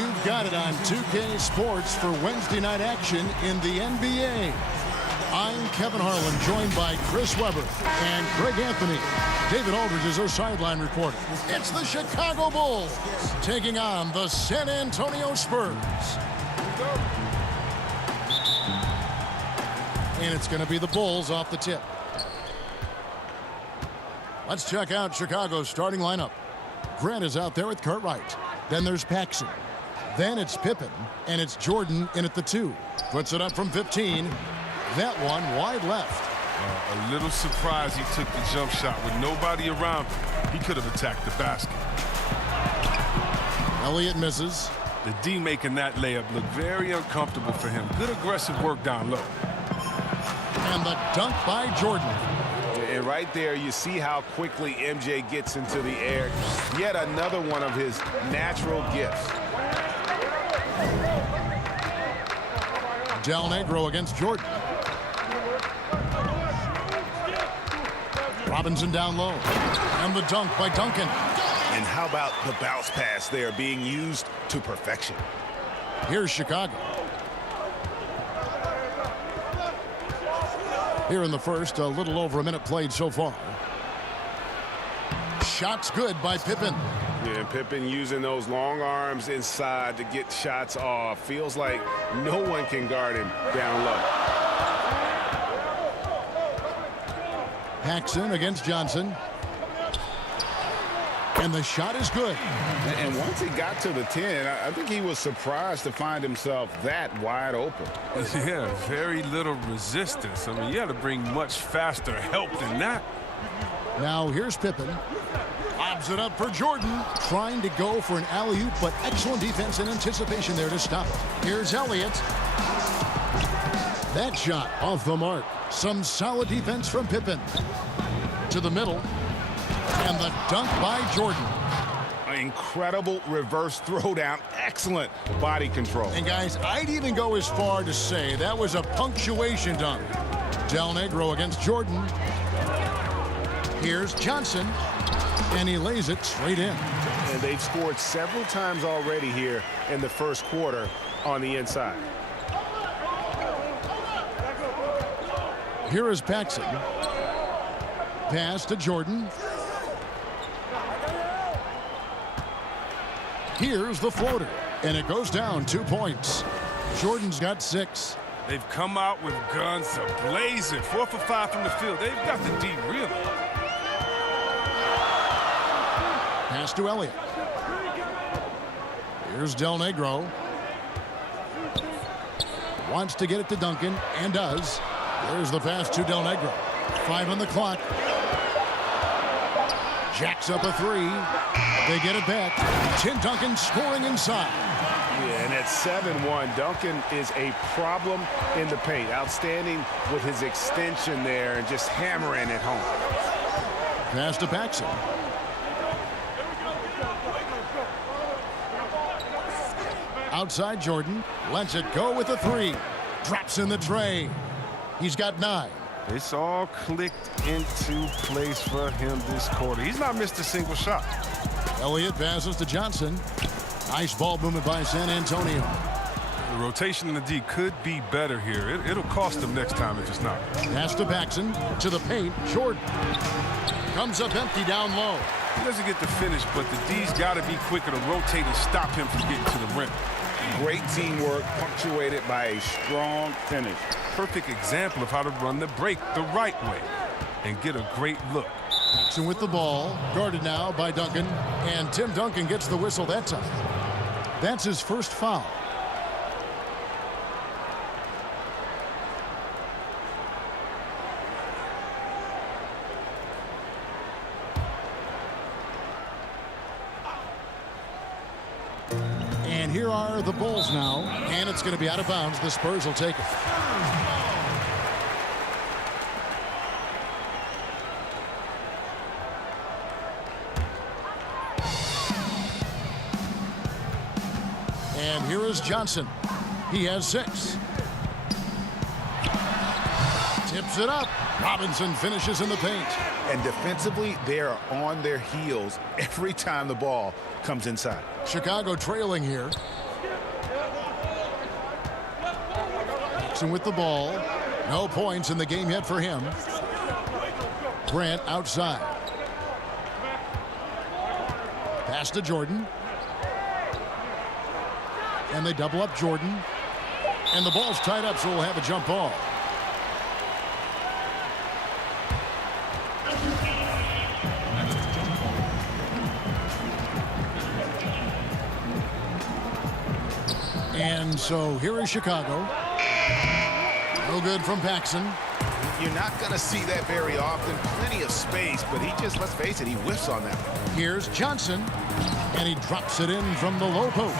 You've got it on 2K Sports for Wednesday night action in the NBA. I'm Kevin Harlan, joined by Chris Webber and Greg Anthony. David Aldridge is our sideline reporter. It's the Chicago Bulls taking on the San Antonio Spurs. And it's going to be the Bulls off the tip. Let's check out Chicago's starting lineup. Grant is out there with Cartwright. Then there's Paxson. Then it's Pippen, and it's Jordan in at the 2. Puts it up from 15. That one wide left. A little surprised he took the jump shot with nobody around him. He could have attacked the basket. Elliott misses. The D making that layup look very uncomfortable for him. Good aggressive work down low. And the dunk by Jordan. And right there, you see how quickly MJ gets into the air. Yet another one of his natural gifts. Del Negro against Jordan. Robinson down low. And the dunk by Duncan. And how about the bounce pass there being used to perfection? Here's Chicago. Here in the first, a little over a minute played so far. Shots good by Pippen. Yeah, and Pippen using those long arms inside to get shots off. Feels like no one can guard him down low. Paxson against Johnson. And the shot is good. And once he got to the 10, I think he was surprised to find himself that wide open. Yeah, very little resistance. I mean, you got to bring much faster help than that. Now here's Pippen. Lobs it up for Jordan. Trying to go for an alley-oop, but excellent defense and anticipation there to stop it. Here's Elliott. That shot off the mark. Some solid defense from Pippen. To the middle. And the dunk by Jordan. Incredible reverse throwdown. Excellent body control. And guys, I'd even go as far to say that was a punctuation dunk. Del Negro against Jordan. Here's Johnson. And he lays it straight in. And they've scored several times already here in the first quarter on the inside. Here is Paxson. Pass to Jordan. Here's the floater, and it goes down 2 points. Jordan's got 6. They've come out with guns blazing. 4 for 5 from the field. They've got the D reeling. Pass to Elliott. Here's Del Negro. Wants to get it to Duncan, and does. There's the pass to Del Negro. 5 on the clock. Jacks up a 3. They get it back. Tim Duncan scoring inside. Yeah, and at 7-1, Duncan is a problem in the paint. Outstanding with his extension there and just hammering it home. Pass to Paxson. Outside Jordan. Lets it go with a 3. Drops in the tray. He's got 9. It's all clicked into place for him this quarter. He's not missed a single shot. Elliott passes to Johnson. Nice ball movement by San Antonio. The rotation in the D could be better here. It'll cost them next time if it's not. Pass to Paxson. To the paint. Jordan. Comes up empty down low. He doesn't get the finish, but the D's got to be quicker to rotate and stop him from getting to the rim. Great teamwork punctuated by a strong finish. Perfect example of how to run the break the right way and get a great look. Paxson with the ball. Guarded now by Duncan. And Tim Duncan gets the whistle that time. That's his first foul. And here are the Bulls now. And it's going to be out of bounds. The Spurs will take it. And here is Johnson. He has 6. Tips it up. Robinson finishes in the paint. And defensively, they are on their heels every time the ball comes inside. Chicago trailing here. Paxson with the ball. No points in the game yet for him. Grant outside. Pass to Jordan. And they double up Jordan. And the ball's tied up, so we'll have a jump ball. And so here is Chicago. No good from Paxson. You're not going to see that very often. Plenty of space, but he just, let's face it, he whiffs on that. Here's Johnson, and he drops it in from the low post.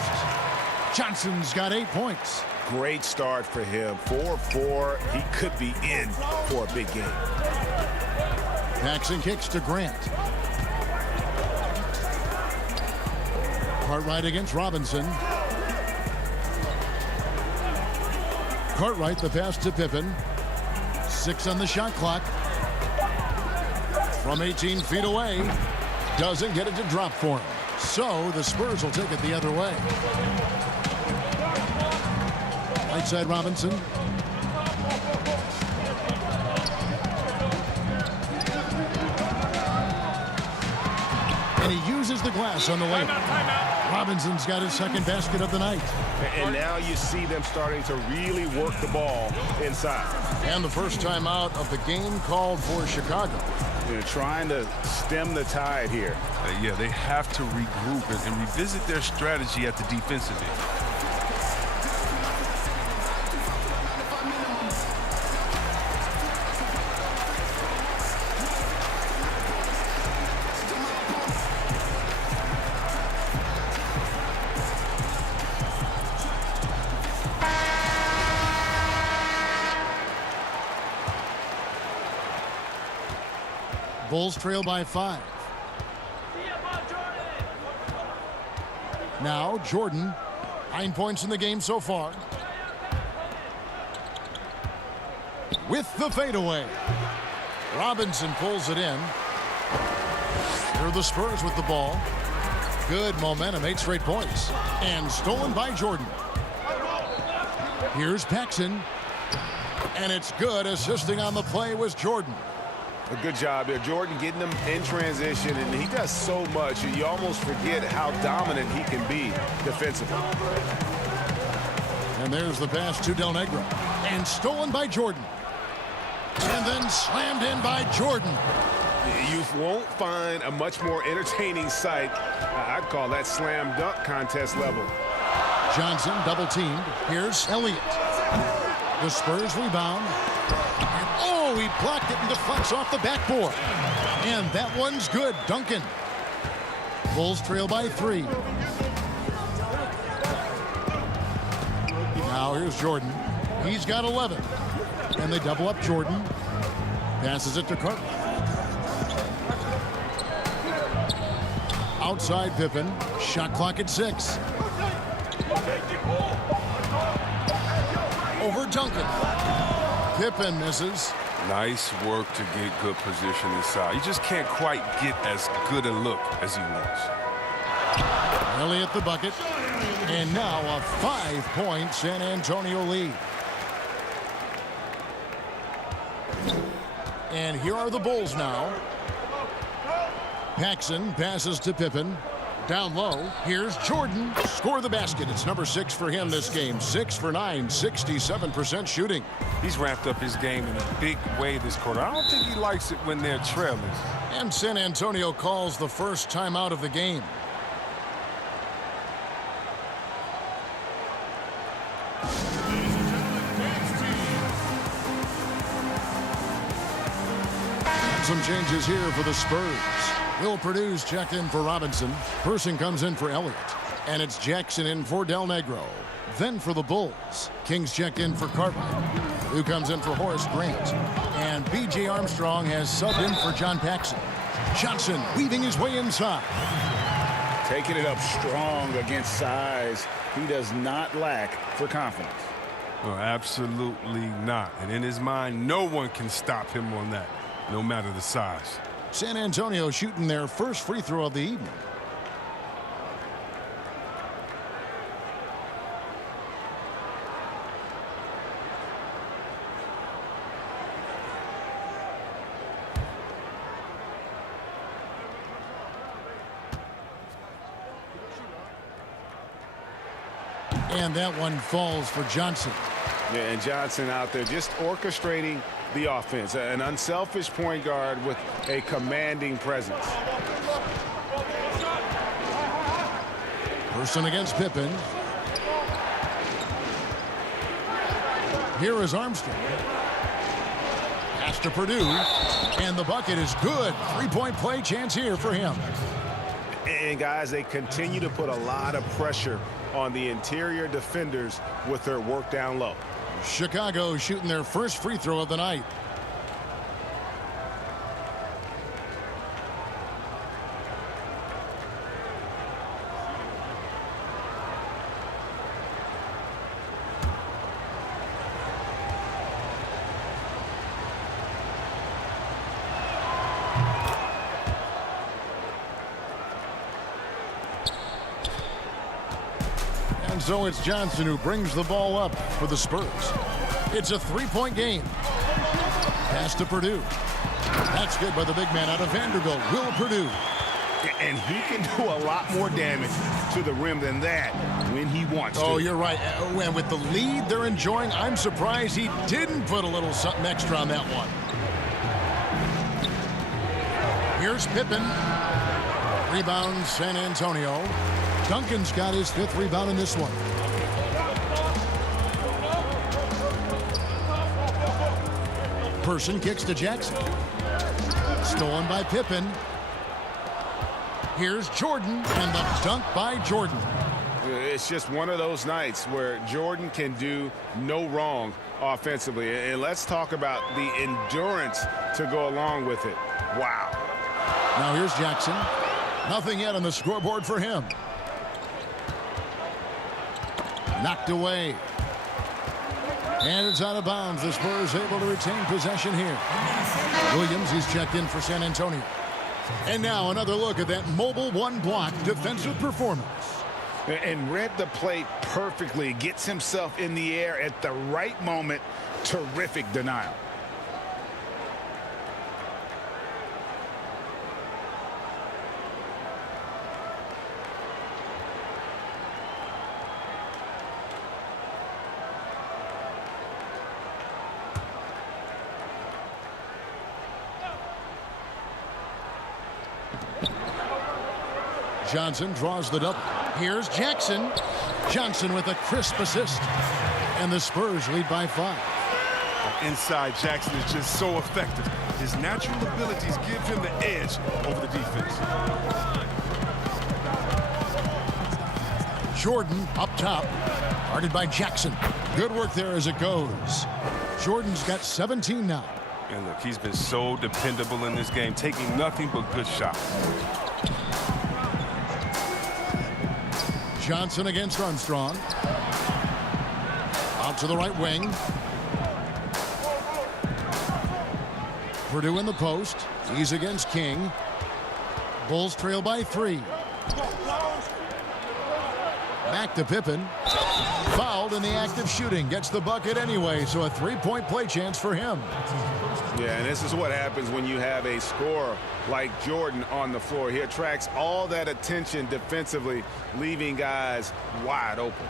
Johnson's got 8 points. Great start for him. 4-4. He could be in for a big game. Paxson kicks to Grant. Cartwright against Robinson. Cartwright, the pass to Pippen. 6 on the shot clock. From 18 feet away. Doesn't get it to drop for him. So the Spurs will take it the other way. Right side Robinson. And he uses the glass on the layup. Robinson's got his second basket of the night. And now you see them starting to really work the ball inside. And the first time out of the game called for Chicago. They're trying to stem the tide here. Yeah, they have to regroup and revisit their strategy at the defensive end. Bulls trail by 5. Now Jordan, 9 points in the game so far. With the fadeaway. Robinson pulls it in. Here are the Spurs with the ball. Good momentum, 8 straight points. And stolen by Jordan. Here's Paxson. And it's good. Assisting on the play was Jordan. A good job there. Jordan getting them in transition, and he does so much, you almost forget how dominant he can be defensively. And there's the pass to Del Negro. And stolen by Jordan. And then slammed in by Jordan. You won't find a much more entertaining sight. I'd call that slam dunk contest level. Johnson double teamed. Here's Elliott. The Spurs rebound. And oh, he blocked it and deflects off the backboard. And that one's good. Duncan. Bulls trail by 3. Now here's Jordan. He's got 11. And they double up Jordan. Passes it to Cartwright. Outside Pippen. Shot clock at 6. Over Duncan. Pippen misses. Nice work to get good position inside. You just can't quite get as good a look as he wants. Elliott the bucket. And now a 5-point San Antonio lead. And here are the Bulls now. Paxson passes to Pippen. Down low, here's Jordan. Score the basket. It's number 6 for him this game. 6 for 9, 67% shooting. He's ramped up his game in a big way this quarter. I don't think he likes it when they're trailing. And San Antonio calls the first timeout of the game. Some changes here for the Spurs. Will Purdue's checked in for Robinson. Person comes in for Elliott. And it's Jackson in for Del Negro. Then for the Bulls, Kings checked in for Cartwright, who comes in for Horace Grant. And B.J. Armstrong has subbed in for John Paxson. Johnson weaving his way inside. Taking it up strong against size. He does not lack for confidence. No, absolutely not. And in his mind, no one can stop him on that, no matter the size. San Antonio shooting their first free throw of the evening. And that one falls for Johnson. Yeah, and Johnson out there just orchestrating the offense. An unselfish point guard with a commanding presence. Person against Pippen. Here is Armstrong. Pass to Purdue. And the bucket is good. Three-point play chance here for him. And guys, they continue to put a lot of pressure on the interior defenders with their work down low. Chicago shooting their first free throw of the night. And so it's Johnson who brings the ball up for the Spurs. It's a three-point game. Pass to Purdue. That's good by the big man out of Vanderbilt, Will Purdue. And he can do a lot more damage to the rim than that when he wants to. Oh, you're right. And with the lead they're enjoying, I'm surprised he didn't put a little something extra on that one. Here's Pippen. Rebound, San Antonio. Duncan's got his fifth rebound in this one. Person kicks to Jackson. Stolen by Pippen. Here's Jordan, and the dunk by Jordan. It's just one of those nights where Jordan can do no wrong offensively. And let's talk about the endurance to go along with it. Wow. Now here's Jackson. Nothing yet on the scoreboard for him. Knocked away. And it's out of bounds. The Spurs able to retain possession here. Williams, he's checked in for San Antonio. And now another look at that mobile one-block defensive performance. And read the play perfectly. Gets himself in the air at the right moment. Terrific denial. Johnson draws the double. Here's Jackson. Johnson with a crisp assist. And the Spurs lead by 5. Inside, Jackson is just so effective. His natural abilities give him the edge over the defense. Jordan up top. Guarded by Jackson. Good work there as it goes. Jordan's got 17 now. And look, he's been so dependable in this game, taking nothing but good shots. Johnson against Armstrong. Out to the right wing. Purdue in the post. He's against King. Bulls trail by 3. Back to Pippen. Fouled in the act of shooting. Gets the bucket anyway, so a three-point play chance for him. Yeah, and this is what happens when you have a scorer like Jordan on the floor. He attracts all that attention defensively, leaving guys wide open.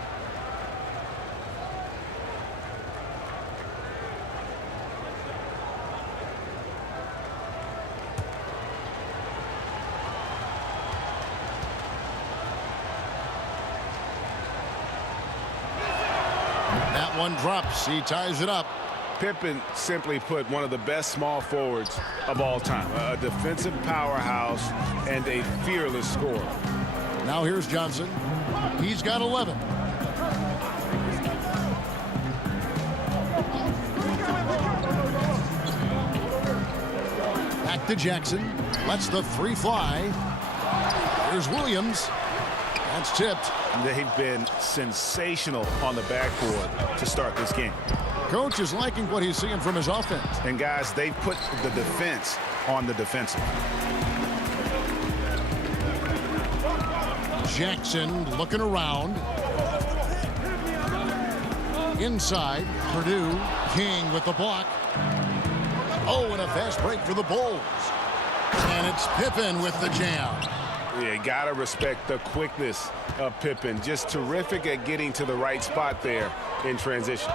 That one drops. He ties it up. Pippen simply put one of the best small forwards of all time. A defensive powerhouse and a fearless scorer. Now here's Johnson. He's got 11. Back to Jackson. Lets the 3 fly. Here's Williams. That's tipped. They've been sensational on the backboard to start this game. Coach is liking what he's seeing from his offense. And guys, they've put the defense on the defensive. Jackson looking around. Inside, Purdue. King with the block. Oh, and a fast break for the Bulls. And it's Pippen with the jam. Yeah, you got to respect the quickness of Pippen. Just terrific at getting to the right spot there in transition.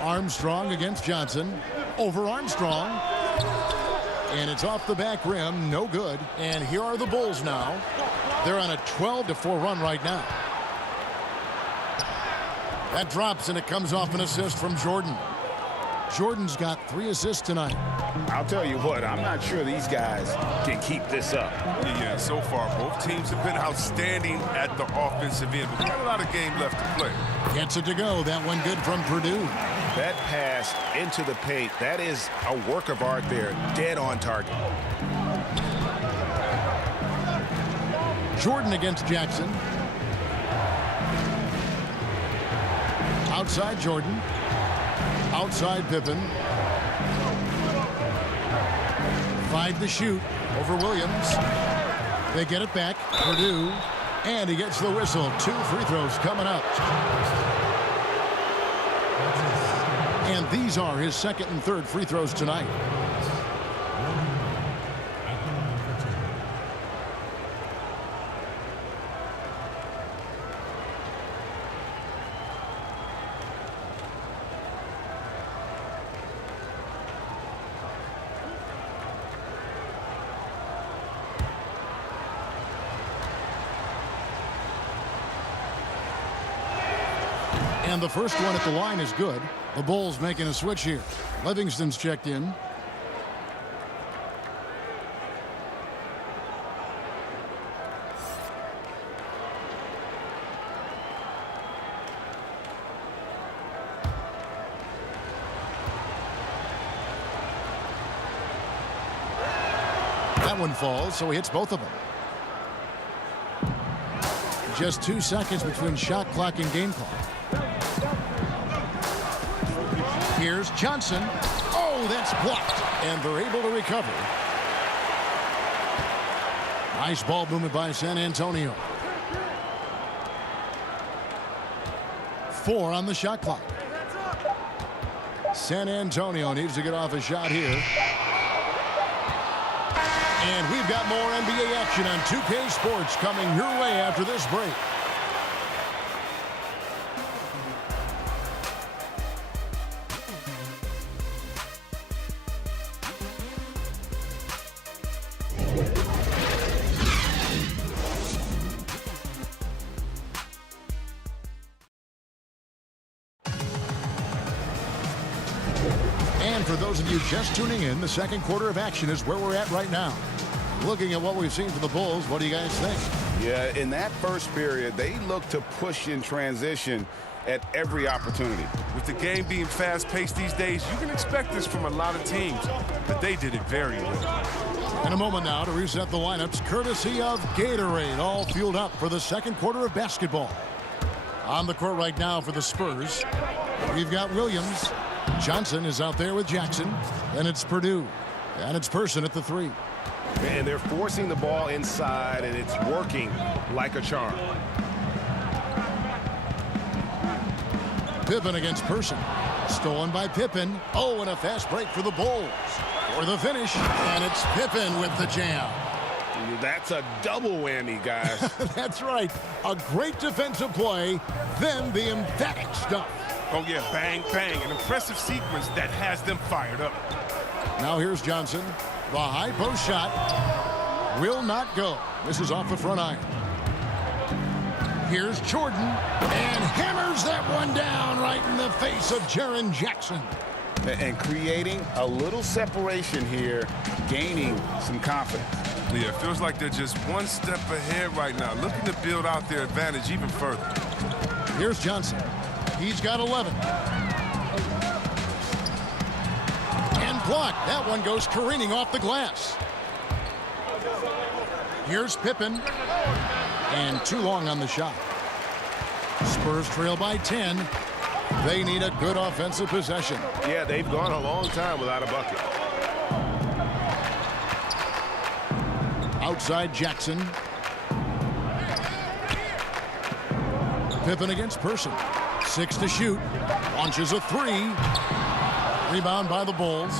Armstrong against Johnson. Over Armstrong. And it's off the back rim. No good. And here are the Bulls now. They're on a 12-4 run right now. That drops, and it comes off an assist from Jordan. Jordan's got 3 assists tonight. I'll tell you what, I'm not sure these guys can keep this up. Yeah, so far both teams have been outstanding at the offensive end, but we got a lot of game left to play. Gets it to go. That one good from Purdue. That pass into the paint, that is a work of art there, dead on target. Jordan against Jackson. Outside Jordan. Outside Pippen. 5 to shoot over Williams. They get it back. Purdue. And he gets the whistle. 2 free throws coming up. And these are his second and third free throws tonight. And the first one at the line is good. The Bulls making a switch here. Livingston's checked in. That one falls, so he hits both of them. Just 2 seconds between shot clock and game clock. Here's Johnson. Oh, that's blocked. And they're able to recover. Nice ball movement by San Antonio. 4 on the shot clock. San Antonio needs to get off a shot here. And we've got more NBA action on 2K Sports coming your way after this break. And for those of you just tuning in, the second quarter of action is where we're at right now. Looking at what we've seen from the Bulls, what do you guys think? Yeah, in that first period, they look to push in transition at every opportunity. With the game being fast-paced these days, you can expect this from a lot of teams, but they did it very well. In a moment now to reset the lineups, courtesy of Gatorade, all fueled up for the second quarter of basketball. On the court right now for the Spurs, we've got Williams. Johnson is out there with Jackson. Then it's Purdue. And it's Person at the 3. And they're forcing the ball inside, and it's working like a charm. Pippen against Person. Stolen by Pippen. Oh, and a fast break for the Bulls. For the finish, and it's Pippen with the jam. That's a double whammy, guys. That's right. A great defensive play, then the emphatic stuff. Oh, yeah, bang, bang. An impressive sequence that has them fired up. Now here's Johnson. The high post shot will not go. This is off the front iron. Here's Jordan, and hammers that one down right in the face of Jaren Jackson. And creating a little separation here, gaining some confidence. Yeah, it feels like they're just one step ahead right now, looking to build out their advantage even further. Here's Johnson. He's got 11. And blocked. That one goes careening off the glass. Here's Pippen. And too long on the shot. Spurs trail by 10. They need a good offensive possession. Yeah, they've gone a long time without a bucket. Outside Jackson. Pippen against Person. 6 to shoot. Launches a 3. Rebound by the Bulls.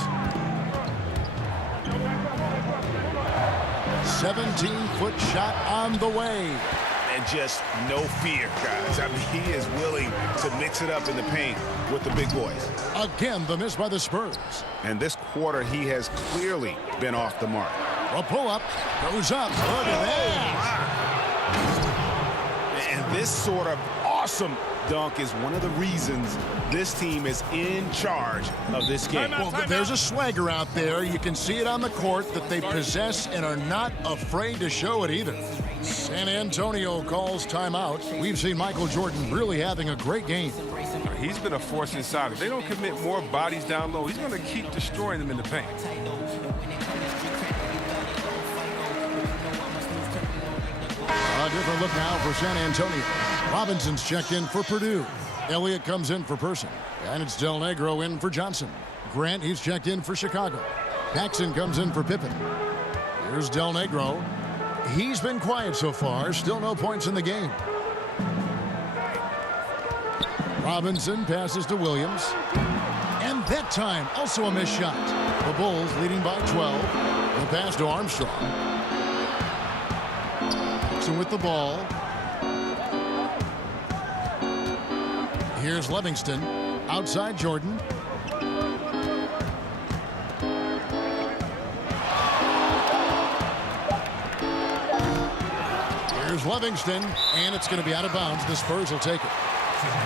17-foot shot on the way. And just no fear, guys. I mean, he is willing to mix it up in the paint with the big boys. Again, the miss by the Spurs. And this quarter, he has clearly been off the mark. A pull-up goes up. Look at that. And this sort of awesome dunk is one of the reasons this team is in charge of this game. Well, there's a swagger out there. You can see it on the court that they possess and are not afraid to show it either. San Antonio calls timeout. We've seen Michael Jordan really having a great game. He's been a force inside. If they don't commit more bodies down low, he's going to keep destroying them in the paint. A different look now for San Antonio. Robinson's checked in for Purdue. Elliott comes in for Person. And it's Del Negro in for Johnson. Grant, he's checked in for Chicago. Paxson comes in for Pippen. Here's Del Negro. He's been quiet so far. Still no points in the game. Robinson passes to Williams. And that time, also a missed shot. The Bulls leading by 12. The pass to Armstrong. Paxson with the ball. Here's Livingston. Outside Jordan. Here's Livingston, and it's going to be out of bounds. The Spurs will take it.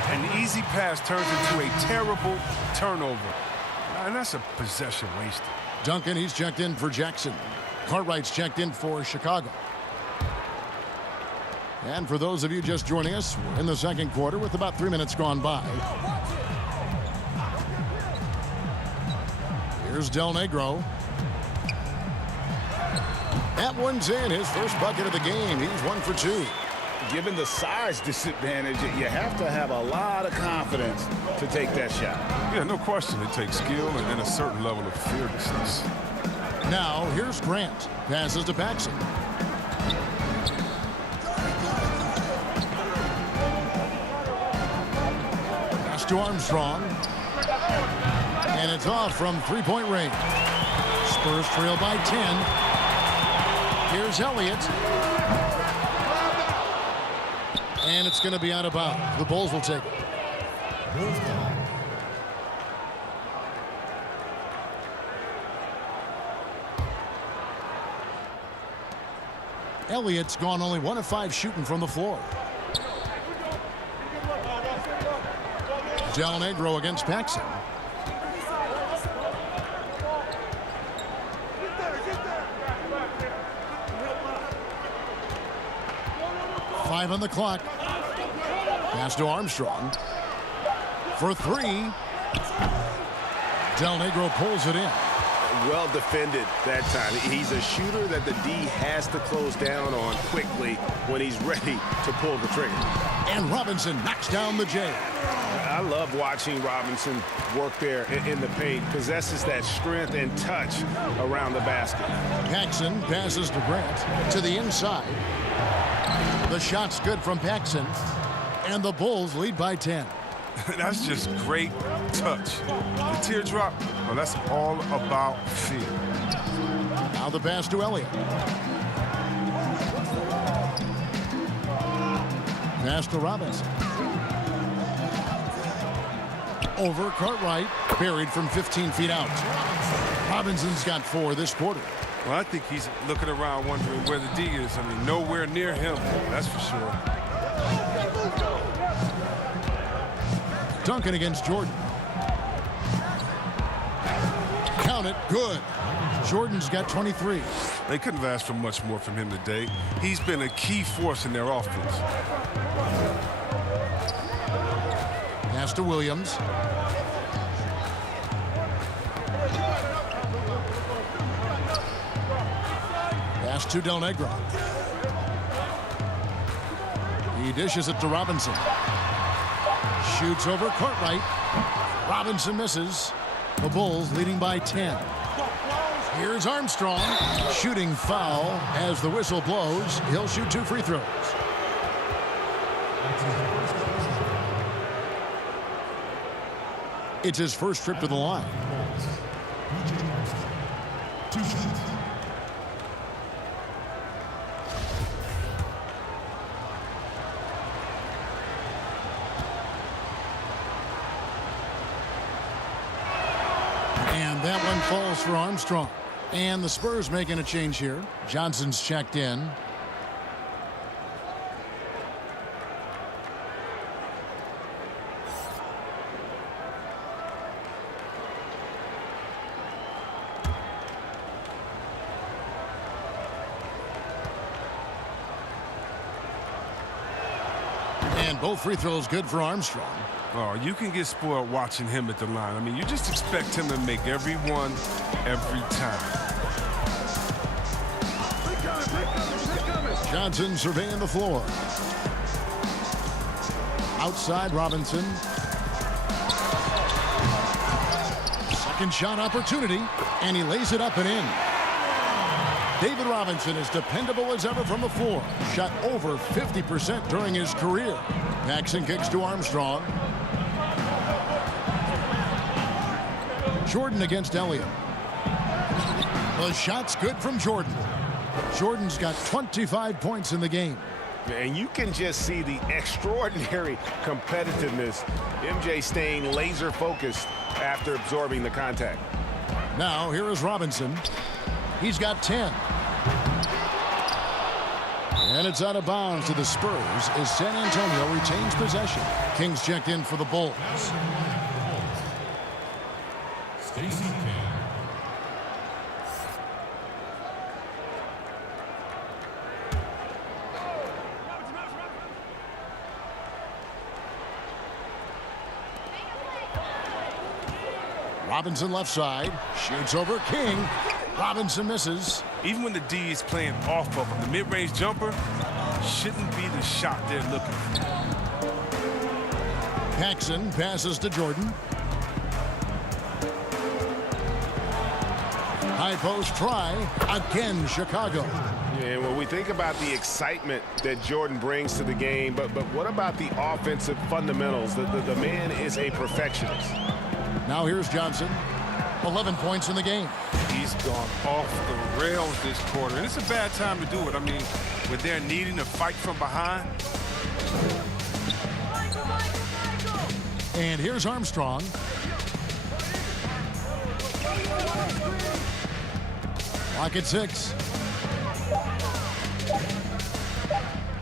An easy pass turns into a terrible turnover. And that's a possession wasted. Duncan, he's checked in for Jackson. Cartwright's checked in for Chicago. And for those of you just joining us, we're in the second quarter with about 3 minutes gone by. Here's Del Negro. That one's in. His first bucket of the game. He's 1 for 2. Given the size disadvantage, you have to have a lot of confidence to take that shot. Yeah, no question. It takes skill and a certain level of fearlessness. Now, here's Grant. Passes to Paxson. Pass to Armstrong. And it's off from three-point range. Spurs trail by 10. Here's Elliott. And it's going to be out of bounds. The Bulls will take it. Elliott's gone only 1 of 5 shooting from the floor. Del Negro against Paxson. Five on the clock. Pass to Armstrong. For 3. Del Negro pulls it in. Well defended that time. He's a shooter that the D has to close down on quickly when he's ready to pull the trigger. And Robinson knocks down the J. I love watching Robinson work there in the paint. Possesses that strength and touch around the basket. Paxson passes to Grant to the inside. The shot's good from Paxson. And the Bulls lead by 10. That's just great touch. The teardrop, well, that's all about feel. Now the pass to Elliott. Pass to Robinson. Over Cartwright. Buried from 15 feet out. Robinson's got 4 this quarter. Well, I think he's looking around wondering where the D is. I mean, nowhere near him, that's for sure. Duncan against Jordan. Count it. Good. Jordan's got 23. They couldn't have asked for much more from him today. He's been a key force in their offense. Pass to Williams. Pass to Del Negro. He dishes it to Robinson. Shoots over Cartwright. Robinson misses. The Bulls leading by 10. Here's Armstrong. Shooting foul as the whistle blows. He'll shoot 2 free throws. It's his first trip to the line. that one falls for Armstrong. And the Spurs making a change here. Johnson's checked in. And both free throws good for Armstrong. Oh, you can get spoiled watching him at the line. I mean, you just expect him to make every one, every time. Johnson surveying the floor. Outside Robinson. Second shot opportunity, and he lays it up and in. David Robinson is dependable as ever from the floor. Shot over 50% during his career. Paxson kicks to Armstrong. Jordan against Elliott. The shot's good from Jordan. Jordan's got 25 points in the game. And you can just see the extraordinary competitiveness. MJ staying laser focused after absorbing the contact. Now here is Robinson. He's got 10. And it's out of bounds to the Spurs as San Antonio retains possession. Kings checked in for the Bulls. Robinson left side. Shoots over King. Robinson misses. Even when the D is playing off of him, the mid-range jumper shouldn't be the shot they're looking for. Paxson passes to Jordan. High post try. Again, Chicago. And when we think about the excitement that Jordan brings to the game, but what about the offensive fundamentals? The man is a perfectionist. Now here's Johnson. 11 points in the game. He's gone off the rails this quarter, and it's a bad time to do it. I mean, when they're needing to fight from behind. And here's Armstrong. Lock at 6.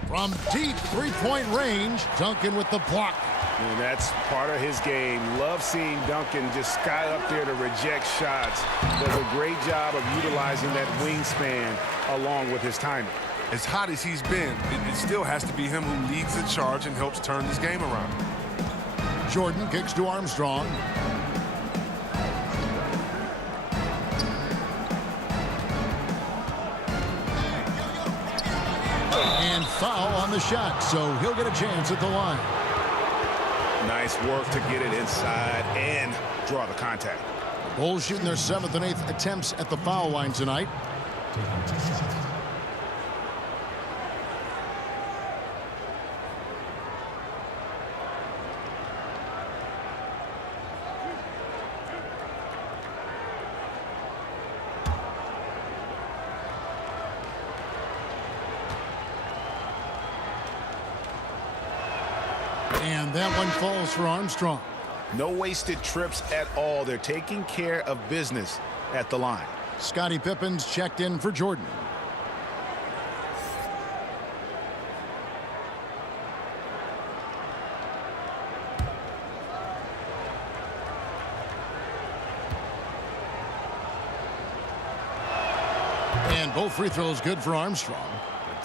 From deep three-point range, Duncan with the block. And that's part of his game. Love seeing Duncan just sky up there to reject shots. Does a great job of utilizing that wingspan along with his timing. As hot as he's been, it still has to be him who leads the charge and helps turn this game around. Jordan kicks to Armstrong. And foul on the shot, so he'll get a chance at the line. Nice work to get it inside and draw the contact. Bulls shooting their 7th and 8th attempts at the foul line tonight. And that one falls for Armstrong. No wasted trips at all. They're taking care of business at the line. Scottie Pippen's checked in for Jordan. And both free throws good for Armstrong.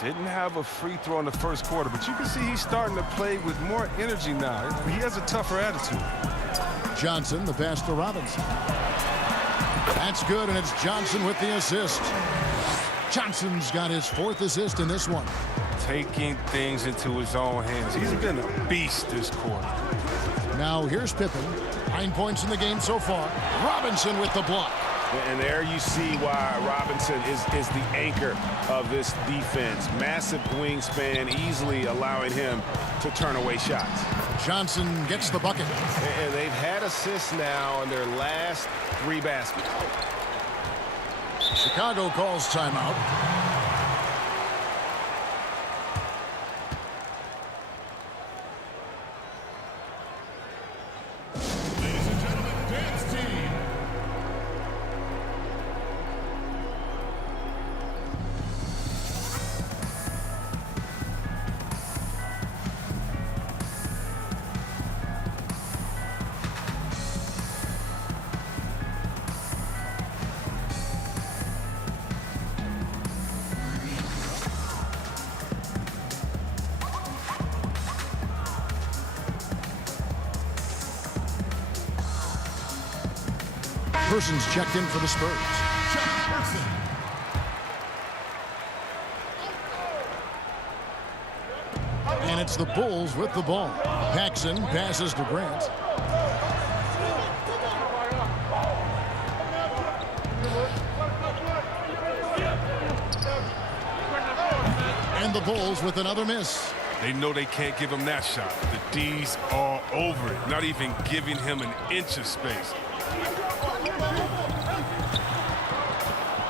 Didn't have a free throw in the first quarter, but you can see he's starting to play with more energy now. He has a tougher attitude. Johnson, the pass to Robinson. That's good, and it's Johnson with the assist. Johnson's got his 4th assist in this one. Taking things into his own hands. He's been a beast this quarter. Now here's Pippen. 9 points in the game so far. Robinson with the block. And there you see why Robinson is the anchor of this defense. Massive wingspan, easily allowing him to turn away shots. Johnson gets the bucket. And they've had assists now in their last 3 baskets. Chicago calls timeout. Person's checked in for the Spurs. And it's the Bulls with the ball. Paxson passes to Grant. And the Bulls with another miss. They know they can't give him that shot. The D's all over it, not even giving him an inch of space.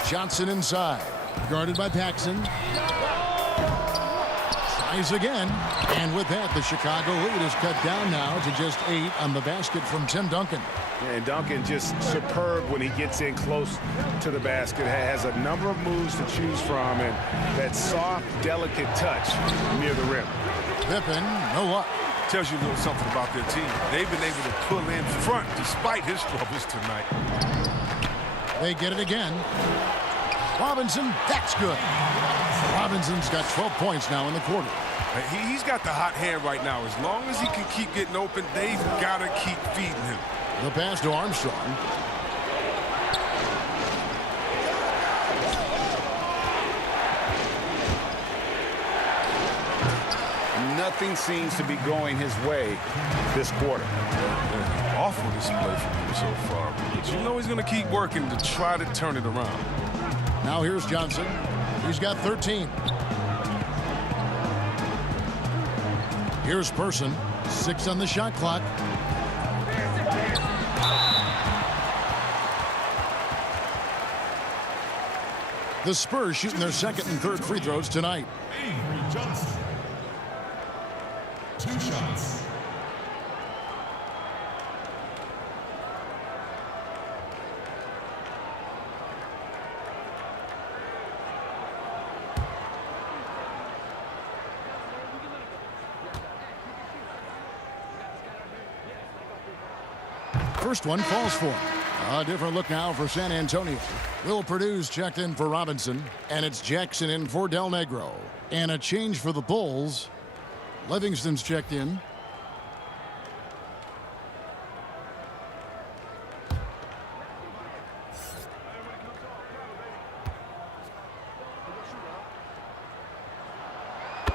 Johnson inside, guarded by Paxson. Tries again, and with that, the Chicago lead is cut down now to just 8 on the basket from Tim Duncan. And Duncan just superb when he gets in close to the basket. Has a number of moves to choose from, and that soft, delicate touch near the rim. Pippen, no luck. Tells you a little something about their team. They've been able to pull in front despite his troubles tonight. They get it again. Robinson, that's good. Robinson's got 12 points now in the quarter. He's got the hot hand right now. As long as he can keep getting open, they've got to keep feeding him. The pass to Armstrong. Nothing seems to be going his way this quarter. Awful display from him so far. But you know he's going to keep working to try to turn it around. Now here's Johnson. He's got 13. Here's Person. 6 on the shot clock. The Spurs shooting their second and third free throws tonight. Johnson. 2 shots. First one falls for him. A different look now for San Antonio. Will Purdue's checked in for Robinson, and it's Jackson in for Del Negro. And a change for the Bulls. Livingston's checked in.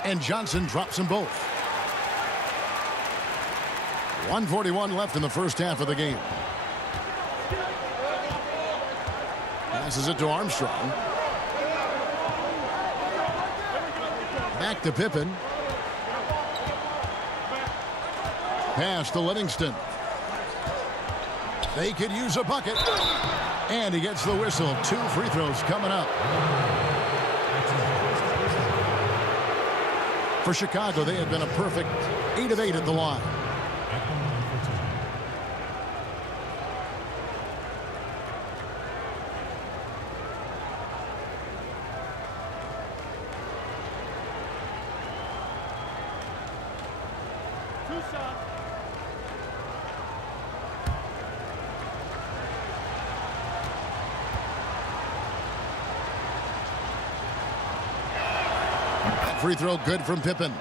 And Johnson drops them both. 1:41 left in the first half of the game. Passes it to Armstrong. Back to Pippen. Pass to Livingston. They could use a bucket. And he gets the whistle. 2 free throws coming up. For Chicago, they have been a perfect 8 of 8 at the line. Free throw good from Pippen.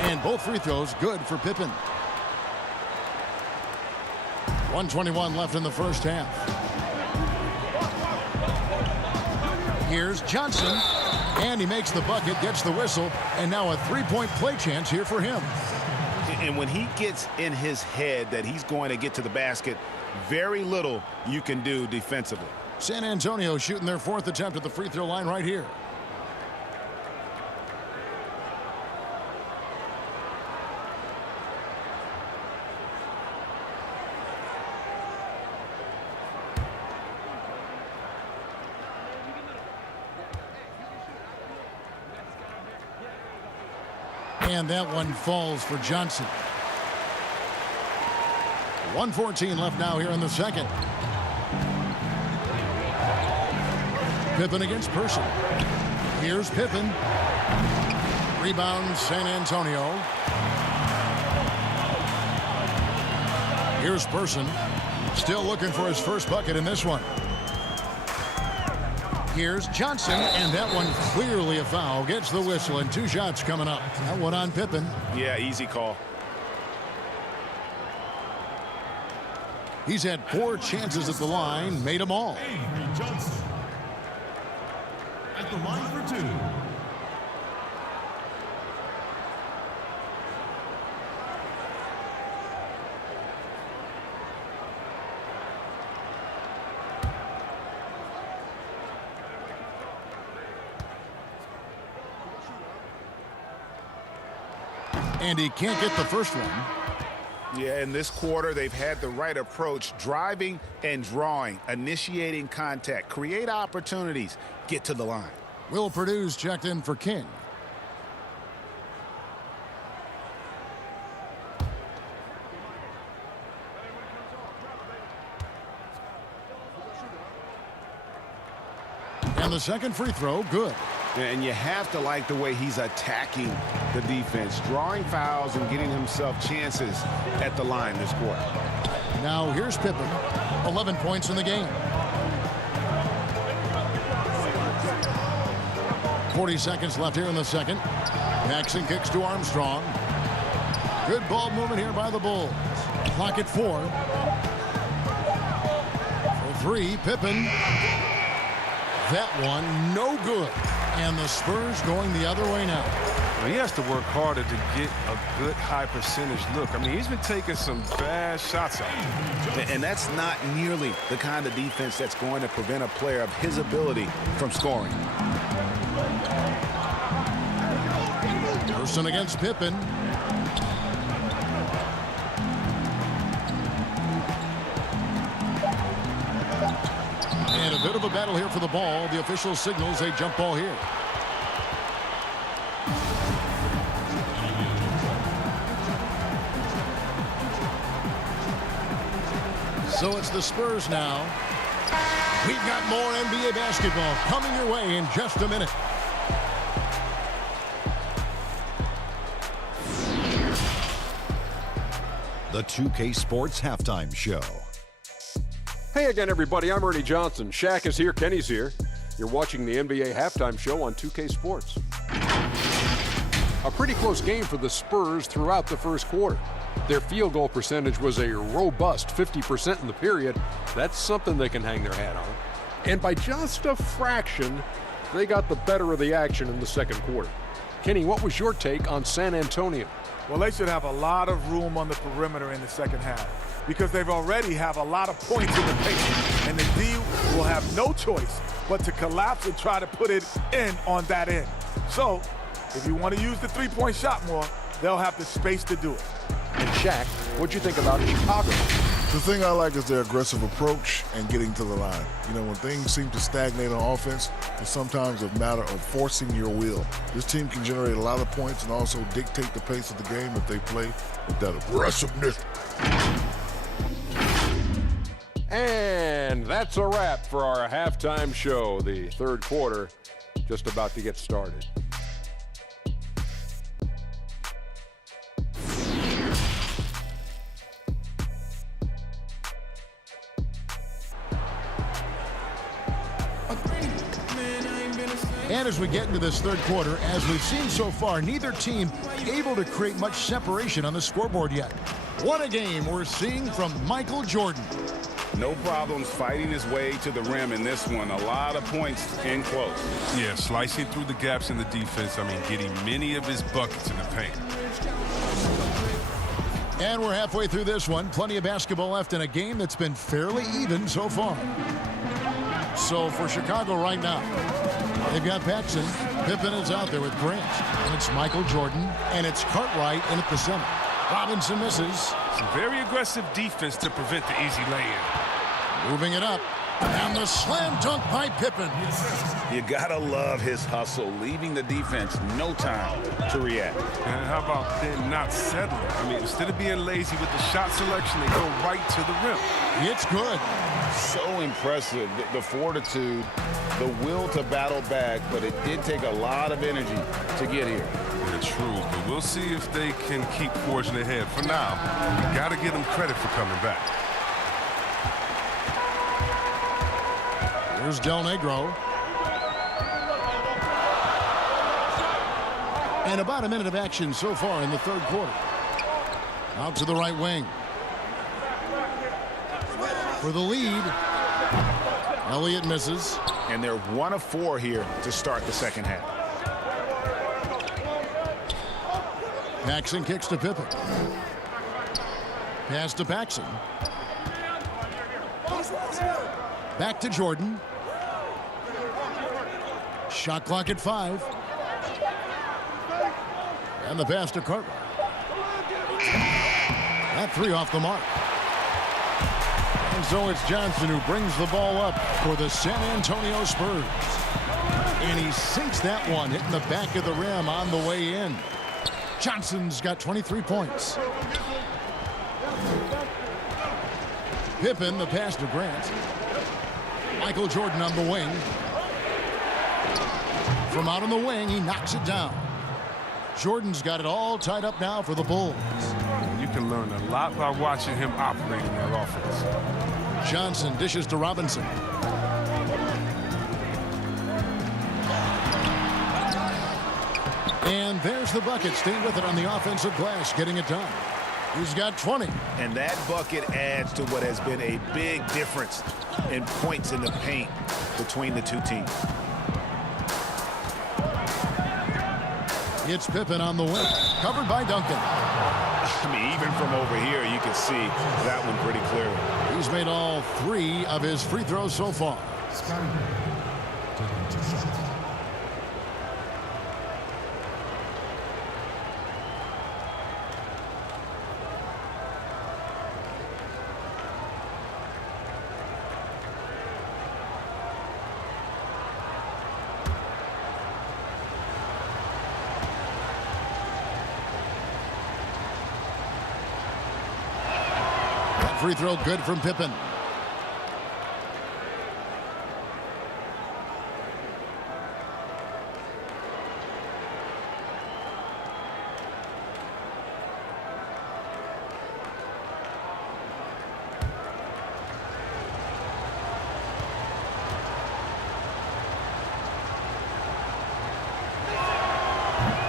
And both free throws good for Pippen. 1:21 left in the first half. Here's Johnson, and he makes the bucket, gets the whistle, and now a 3-point play chance here for him. And when he gets in his head that he's going to get to the basket, very little you can do defensively. San Antonio shooting their 4th attempt at the free throw line right here. And that one falls for Johnson. 1:14 left now here in the second. Pippen against Person. Here's Pippen. Rebound San Antonio. Here's Person. Still looking for his first bucket in this one. Here's Johnson, and that one clearly a foul. Gets the whistle, and 2 shots coming up. That one on Pippen. Yeah, easy call. He's had 4 chances at the line, made them all. Avery Johnson at the line for 2. And he can't get the first one. Yeah, in this quarter, they've had the right approach, driving and drawing, initiating contact, create opportunities, get to the line. Will Purdue's checked in for King. And the second free throw, good. And you have to like the way he's attacking the defense, drawing fouls and getting himself chances at the line this quarter. Now here's Pippen, 11 points in the game. 40 seconds left here in the second. Paxson kicks to Armstrong. Good ball movement here by the Bulls. Clock at 4. For 3, Pippen. That one, no good. And the Spurs going the other way now. Well, he has to work harder to get a good high percentage look. I mean, he's been taking some bad shots out. And that's not nearly the kind of defense that's going to prevent a player of his ability from scoring. Person against Pippen. And a bit of a battle here for the ball. The official signals a jump ball here. So it's the Spurs now. We've got more NBA basketball coming your way in just a minute. The 2K Sports Halftime Show. Hey again, everybody. I'm Ernie Johnson. Shaq is here. Kenny's here. You're watching the NBA Halftime Show on 2K Sports. A pretty close game for the Spurs throughout the first quarter. Their field goal percentage was a robust 50% in the period. That's something they can hang their hat on. And by just a fraction, they got the better of the action in the second quarter. Kenny, what was your take on San Antonio? Well, they should have a lot of room on the perimeter in the second half because they've already have a lot of points in the paint, and the D will have no choice but to collapse and try to put it in on that end. So, if you want to use the three-point shot more, they'll have the space to do it. And Shaq, what'd you think about Chicago? The thing I like is their aggressive approach and getting to the line. You know, when things seem to stagnate on offense, it's sometimes a matter of forcing your will. This team can generate a lot of points and also dictate the pace of the game if they play with that aggressiveness. And that's a wrap for our halftime show. The third quarter just about to get started. And as we get into this third quarter, as we've seen so far, neither team able to create much separation on the scoreboard yet. What a game we're seeing from Michael Jordan. No problems fighting his way to the rim in this one. A lot of points in close. Yeah, slicing through the gaps in the defense. I mean, getting many of his buckets in the paint. And we're halfway through this one. Plenty of basketball left in a game that's been fairly even so far. So for Chicago right now, they've got Paxson. Pippen is out there with Grant. And it's Michael Jordan. And it's Cartwright in at the center. Robinson misses. Some very aggressive defense to prevent the easy lay-in. Moving it up. And the slam dunk by Pippen. You gotta love his hustle, leaving the defense no time to react. And how about then not settling? I mean, instead of being lazy with the shot selection, they go right to the rim. It's good. So impressive, the fortitude, the will to battle back, but it did take a lot of energy to get here. Yeah, true, but we'll see if they can keep forging ahead. For now, you got to give them credit for coming back. Here's Del Negro. And about a minute of action so far in the third quarter. Out to the right wing. For the lead. Elliott misses. And they're 1 of 4 here to start the second half. Paxson kicks to Pippen. Pass to Paxson. Back to Jordan. Shot clock at 5. And the pass to Cartwright. That 3 off the mark. And so it's Johnson who brings the ball up for the San Antonio Spurs. And he sinks that one, hitting the back of the rim on the way in. Johnson's got 23 points. Pippen, the pass to Grant. Michael Jordan on the wing. From out on the wing, he knocks it down. Jordan's got it all tied up now for the Bulls. You can learn a lot by watching him operate in that offense. Johnson dishes to Robinson. And there's the bucket. Staying with it on the offensive glass, getting it done. He's got 20. And that bucket adds to what has been a big difference in points in the paint between the two teams. It's Pippen on the wing. Covered by Duncan. I mean, even from over here, you can see that one pretty clearly. He's made all 3 of his free throws so far. Taking 2 shots. Free throw good from Pippen.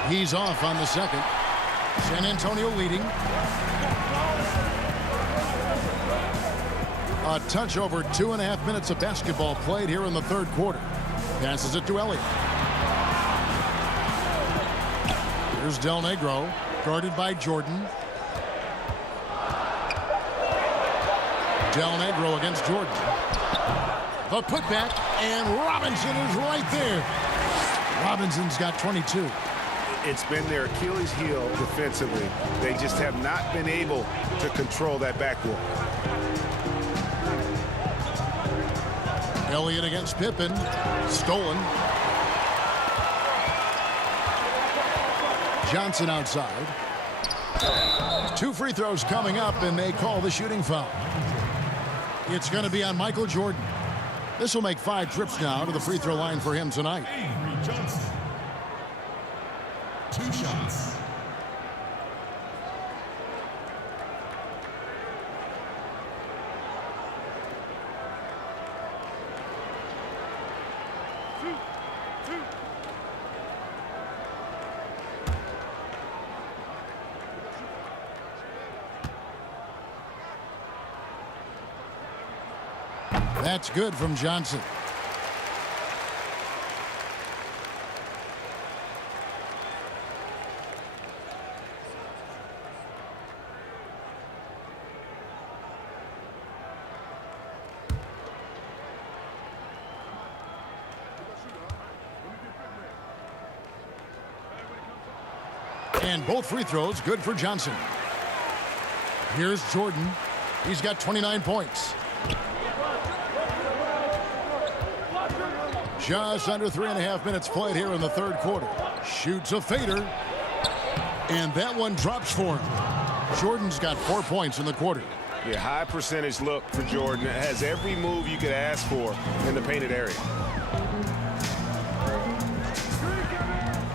He's off on the second. San Antonio leading. A touch over 2.5 minutes of basketball played here in the third quarter. Passes it to Elliott. Here's Del Negro, guarded by Jordan. Del Negro against Jordan. The putback, and Robinson is right there. Robinson's got 22. It's been their Achilles heel defensively. They just have not been able to control that backcourt. Elliott against Pippen. Stolen. Johnson outside. 2 free throws coming up, and they call the shooting foul. It's going to be on Michael Jordan. This will make 5 trips now to the free throw line for him tonight. Avery Johnson. 2 shots. That's good from Johnson. And both free throws good for Johnson. Here's Jordan. He's got 29 points. Just under 3.5 minutes played here in the third quarter. Shoots a fader. And that one drops for him. Jordan's got 4 points in the quarter. Yeah, high percentage look for Jordan. It has every move you could ask for in the painted area.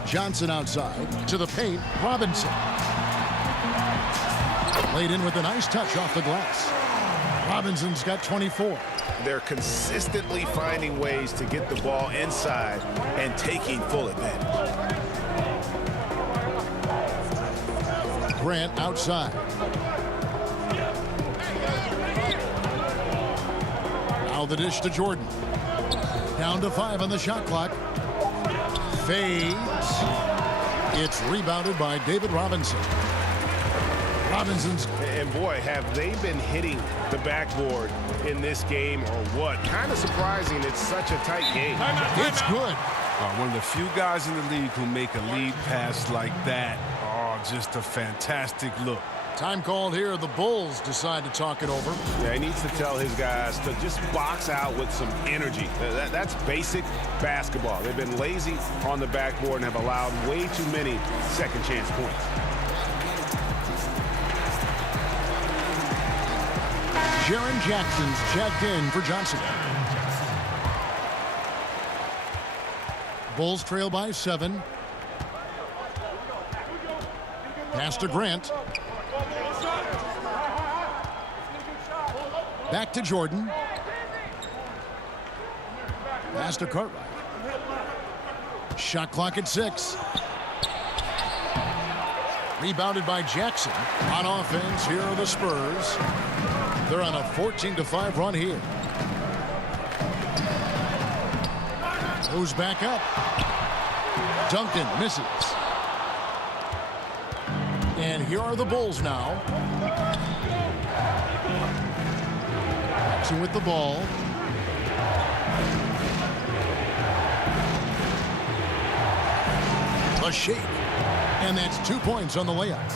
Johnson outside to the paint. Robinson. Laid in with a nice touch off the glass. Robinson's got 24. They're consistently finding ways to get the ball inside and taking full advantage. Grant outside. Now the dish to Jordan. Down to 5 on the shot clock. Fades. It's rebounded by David Robinson. Robinson's. And boy, have they been hitting the backboard in this game or what? Kind of surprising it's such a tight game. It's good. One of the few guys in the league who make a lead pass like that. Oh, just a fantastic look. Time called here. The Bulls decide to talk it over. Yeah, he needs to tell his guys to just box out with some energy. That's basic basketball. They've been lazy on the backboard and have allowed way too many second chance points. Jaren Jackson's checked in for Johnson. Bulls trail by 7. Pass to Grant. Back to Jordan. Pass to Cartwright. Shot clock at 6. Rebounded by Jackson. On offense, here are the Spurs. They're on a 14-5 run here. Goes back up. Duncan misses. And here are the Bulls now. Jackson with the ball. A shake. And that's 2 points on the layup.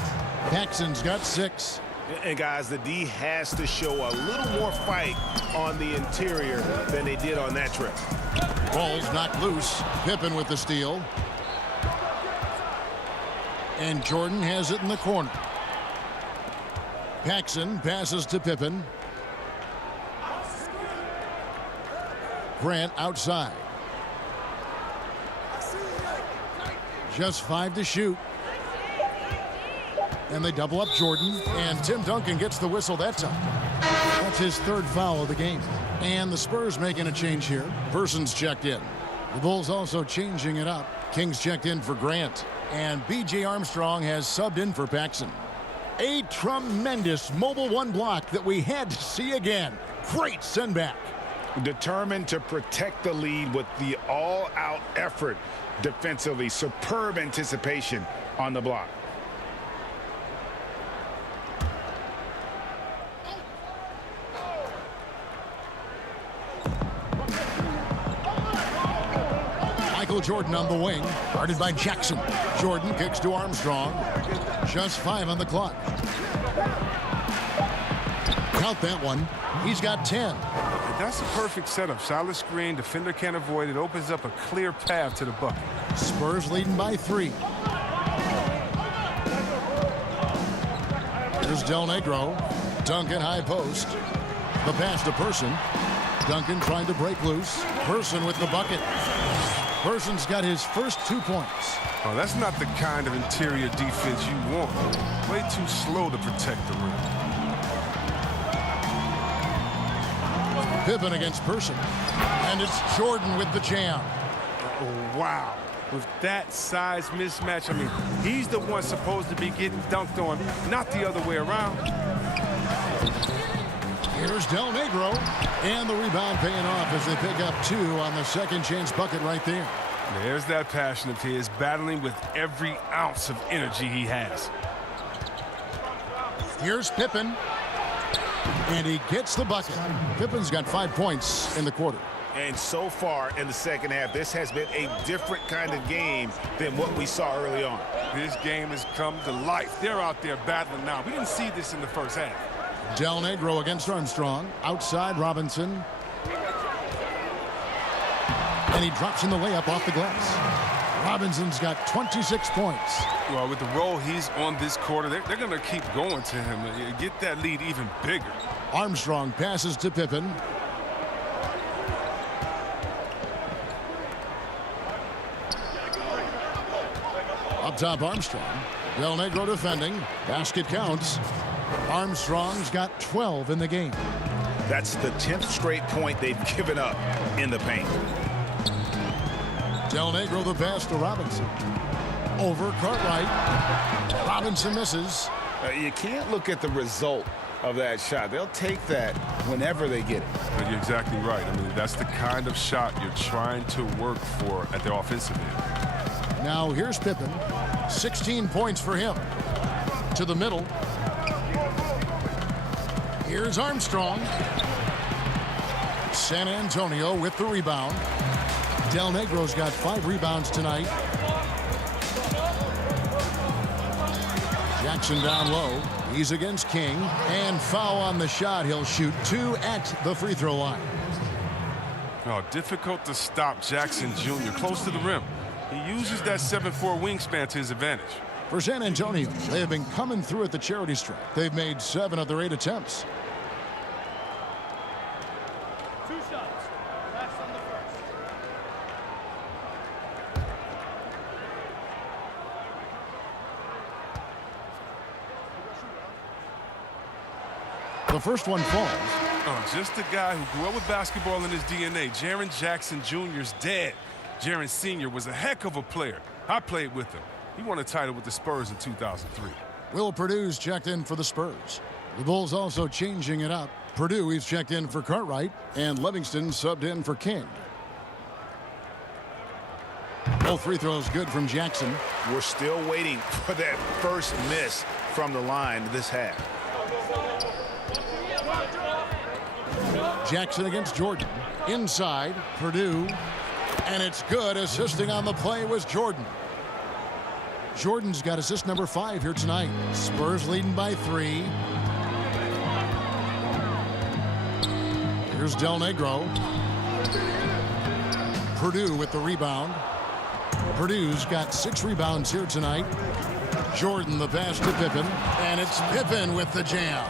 Paxson's got 6. And guys, the D has to show a little more fight on the interior than they did on that trip. Ball's knocked loose. Pippen with the steal. And Jordan has it in the corner. Paxson passes to Pippen. Grant outside. Just 5 to shoot. And they double up Jordan. And Tim Duncan gets the whistle that time. That's his 3rd foul of the game. And the Spurs making a change here. Person's checked in. The Bulls also changing it up. Kings checked in for Grant. And B.J. Armstrong has subbed in for Paxson. A tremendous Mobile 1 block that we had to see again. Great send back. Determined to protect the lead with the all-out effort defensively. Superb anticipation on the block. Michael Jordan on the wing, guarded by Jackson. Jordan kicks to Armstrong. Just 5 on the clock. Count that one. He's got 10. That's a perfect setup. Solid screen. Defender can't avoid it. Opens up a clear path to the bucket. Spurs leading by 3. Here's Del Negro. Duncan high post. The pass to Person. Duncan trying to break loose. Person with the bucket. Person's got his first 2 points. Oh, that's not the kind of interior defense you want. Way too slow to protect the rim. Pippen against Person. And it's Jordan with the jam. Oh, wow. With that size mismatch, I mean, he's the one supposed to be getting dunked on, not the other way around. Here's Del Negro. And the rebound paying off as they pick up 2 on the second chance bucket right there. There's that passion of his, battling with every ounce of energy he has. Here's Pippen. And he gets the bucket. Pippen's got 5 points in the quarter. And so far in the second half, this has been a different kind of game than what we saw early on. This game has come to life. They're out there battling now. We didn't see this in the first half. Del Negro against Armstrong. Outside Robinson. And he drops in the layup off the glass. Robinson's got 26 points. Well, with the role he's on this quarter, they're going to keep going to him and get that lead even bigger. Armstrong passes to Pippen. Up top, Armstrong. Del Negro defending. Basket counts. Armstrong's got 12 in the game. That's the 10th straight point they've given up in the paint. Del Negro the pass to Robinson. Over Cartwright. Robinson misses. You can't look at the result of that shot. They'll take that whenever they get it. But you're exactly right. I mean, that's the kind of shot you're trying to work for at the offensive end. Now here's Pippen. 16 points for him. To the middle. Here's Armstrong. San Antonio with the rebound. Del Negro's got 5 rebounds tonight. Jackson down low. He's against King. And foul on the shot. He'll shoot 2 at the free throw line. Oh, difficult to stop Jackson Jr. close to the rim. He uses that 7'4" wingspan to his advantage. For San Antonio, they have been coming through at the charity stripe. They've made 7 of their 8 attempts. 2 shots. Last on the first. The first one falls. Oh, just a guy who grew up with basketball in his DNA. Jaren Jackson Jr.'s dead. Jaren Sr. was a heck of a player. I played with him. He won a title with the Spurs in 2003. Will Purdue's checked in for the Spurs. The Bulls also changing it up. Purdue, he's checked in for Cartwright, and Livingston subbed in for King. Both free throws good from Jackson. We're still waiting for that first miss from the line this half. Jackson against Jordan. Inside, Purdue. And it's good. Assisting on the play was Jordan. Jordan's got assist number 5 here tonight. Spurs leading by 3. Here's Del Negro. Purdue with the rebound. Purdue's got 6 rebounds here tonight. Jordan the pass to Pippen. And it's Pippen with the jam.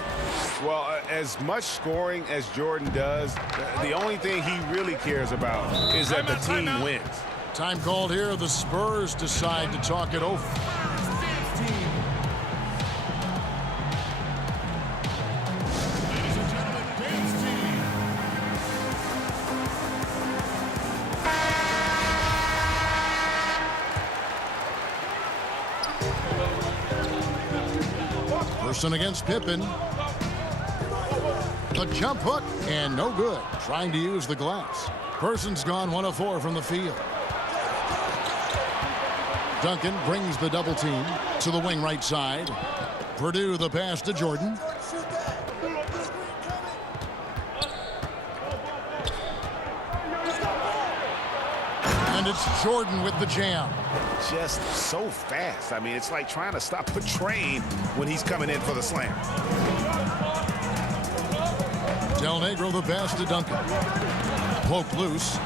Well, as much scoring as Jordan does, the only thing he really cares about is that the team wins. Time called here. The Spurs decide to talk it over. Ladies and gentlemen, dance team. Person against Pippen. The jump hook, and no good. Trying to use the glass. Person's gone 1 of 4 from the field. Duncan brings the double team to the wing right side. Purdue the pass to Jordan. And it's Jordan with the jam. Just so fast. I mean, it's like trying to stop a train when he's coming in for the slam. Del Negro the pass to Duncan. Poke loose.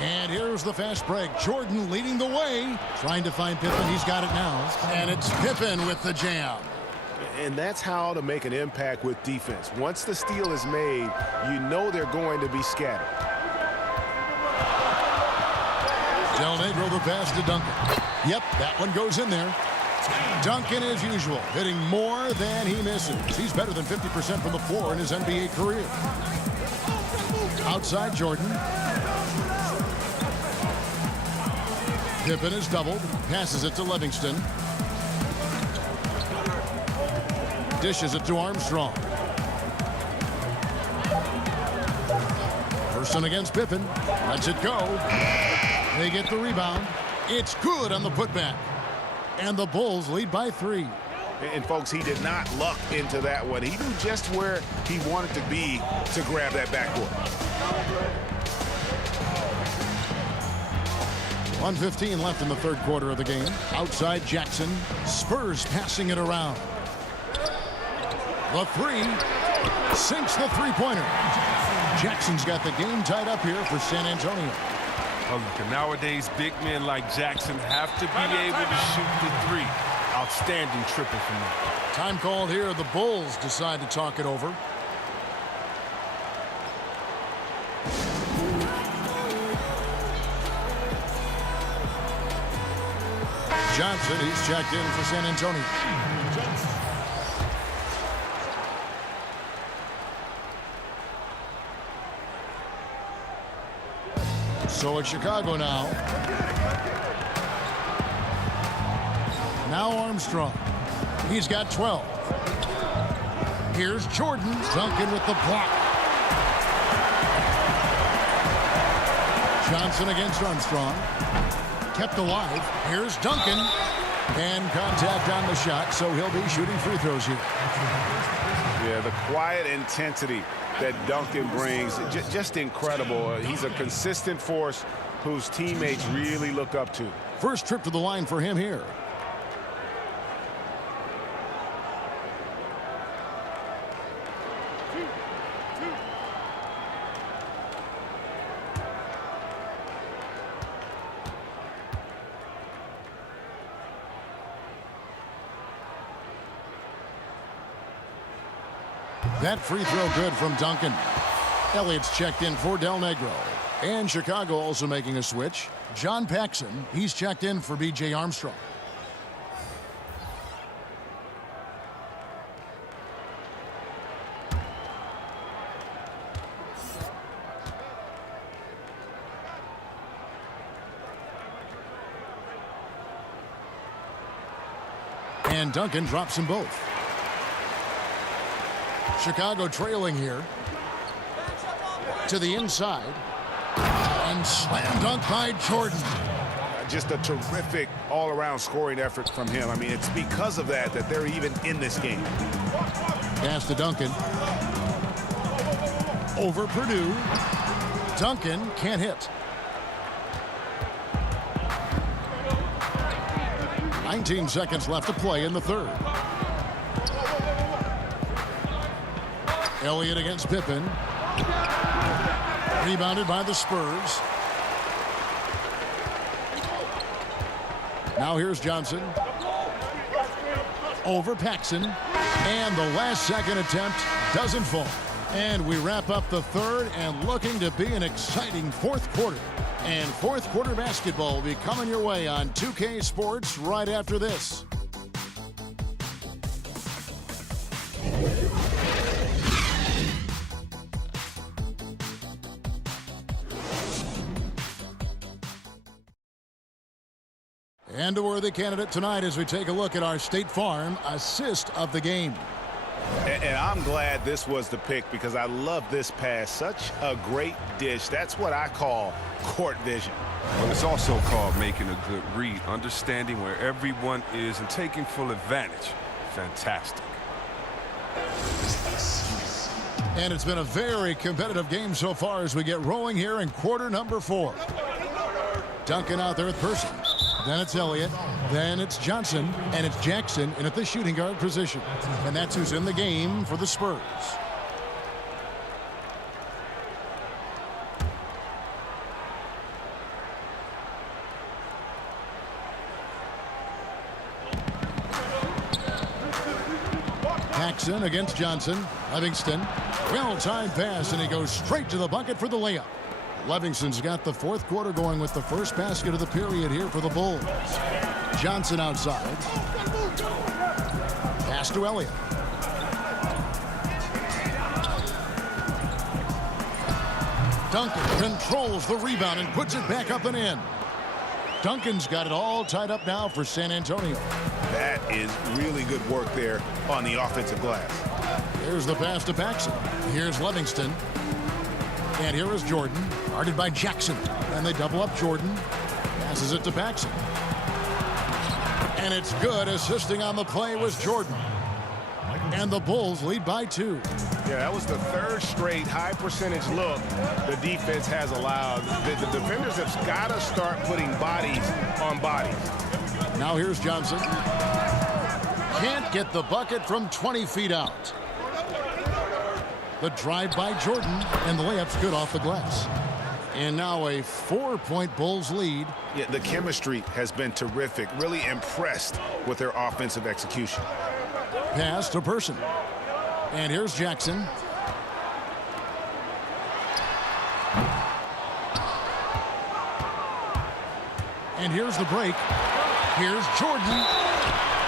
And here's the fast break. Jordan leading the way. Trying to find Pippen. He's got it now. And it's Pippen with the jam. And that's how to make an impact with defense. Once the steal is made, you know they're going to be scattered. Del Negro the pass to Duncan. Yep, that one goes in there. Duncan, as usual, hitting more than he misses. He's better than 50% from the floor in his NBA career. Outside Jordan. Pippen is doubled. Passes it to Livingston. Dishes it to Armstrong. Person against Pippen. Lets it go. They get the rebound. It's good on the putback. And the Bulls lead by 3. And folks, he did not luck into that one. He knew just where he wanted to be to grab that backboard. 1:15 left in the third quarter of the game. Outside Jackson. Spurs passing it around. The 3 sinks the 3-pointer. Jackson's got the game tied up here for San Antonio. Oh, look, and nowadays, big men like Jackson have to be able to shoot the three. Outstanding triple from them. Time called here. The Bulls decide to talk it over. Johnson, he's checked in for San Antonio. So it's Chicago now. Now Armstrong. He's got 12. Here's Jordan. Duncan with the block. Johnson against Armstrong. Kept alive. Here's Duncan. And contact on the shot, so he'll be shooting free throws here. Yeah, the quiet intensity that Duncan brings, just incredible. He's a consistent force whose teammates really look up to. First trip to the line for him here. That free throw good from Duncan. Elliott's checked in for Del Negro. And Chicago also making a switch. John Paxson, he's checked in for B.J. Armstrong. And Duncan drops them both. Chicago trailing here. To the inside. And slam dunk by Jordan. Just a terrific all-around scoring effort from him. I mean, it's because of that they're even in this game. Pass to Duncan. Over Purdue. Duncan can't hit. 19 seconds left to play in the third. Elliott against Pippen. Rebounded by the Spurs. Now here's Johnson. Over Paxson. And the last second attempt doesn't fall. And we wrap up the third and looking to be an exciting fourth quarter. And fourth quarter basketball will be coming your way on 2K Sports right after this. And a worthy candidate tonight as we take a look at our State Farm assist of the game. And I'm glad this was the pick because I love this pass. Such a great dish. That's what I call court vision. Well, it's also called making a good read, understanding where everyone is and taking full advantage. Fantastic. And it's been a very competitive game so far as we get rolling here in quarter number 4. Duncan out there with Person. Then it's Elliott. Then it's Johnson. And it's Jackson in at the shooting guard position. And that's who's in the game for the Spurs. Paxson against Johnson. Livingston. Well-timed pass, and he goes straight to the bucket for the layup. Livingston's got the fourth quarter going with the first basket of the period here for the Bulls. Johnson outside. Pass to Elliott. Duncan controls the rebound and puts it back up and in. Duncan's got it all tied up now for San Antonio. That is really good work there on the offensive glass. Here's the pass to Paxson. Here's Livingston. And here is Jordan, guarded by Jackson. And they double up Jordan. Passes it to Paxson. And it's good. Assisting on the play was Jordan. And the Bulls lead by 2. Yeah, that was the third straight high percentage look the defense has allowed. The defenders have got to start putting bodies on bodies. Now here's Johnson. Can't get the bucket from 20 feet out. The drive by Jordan, and the layup's good off the glass. And now a 4-point Bulls lead. Yeah, the chemistry has been terrific. Really impressed with their offensive execution. Pass to Person. And here's Jackson. And here's the break. Here's Jordan.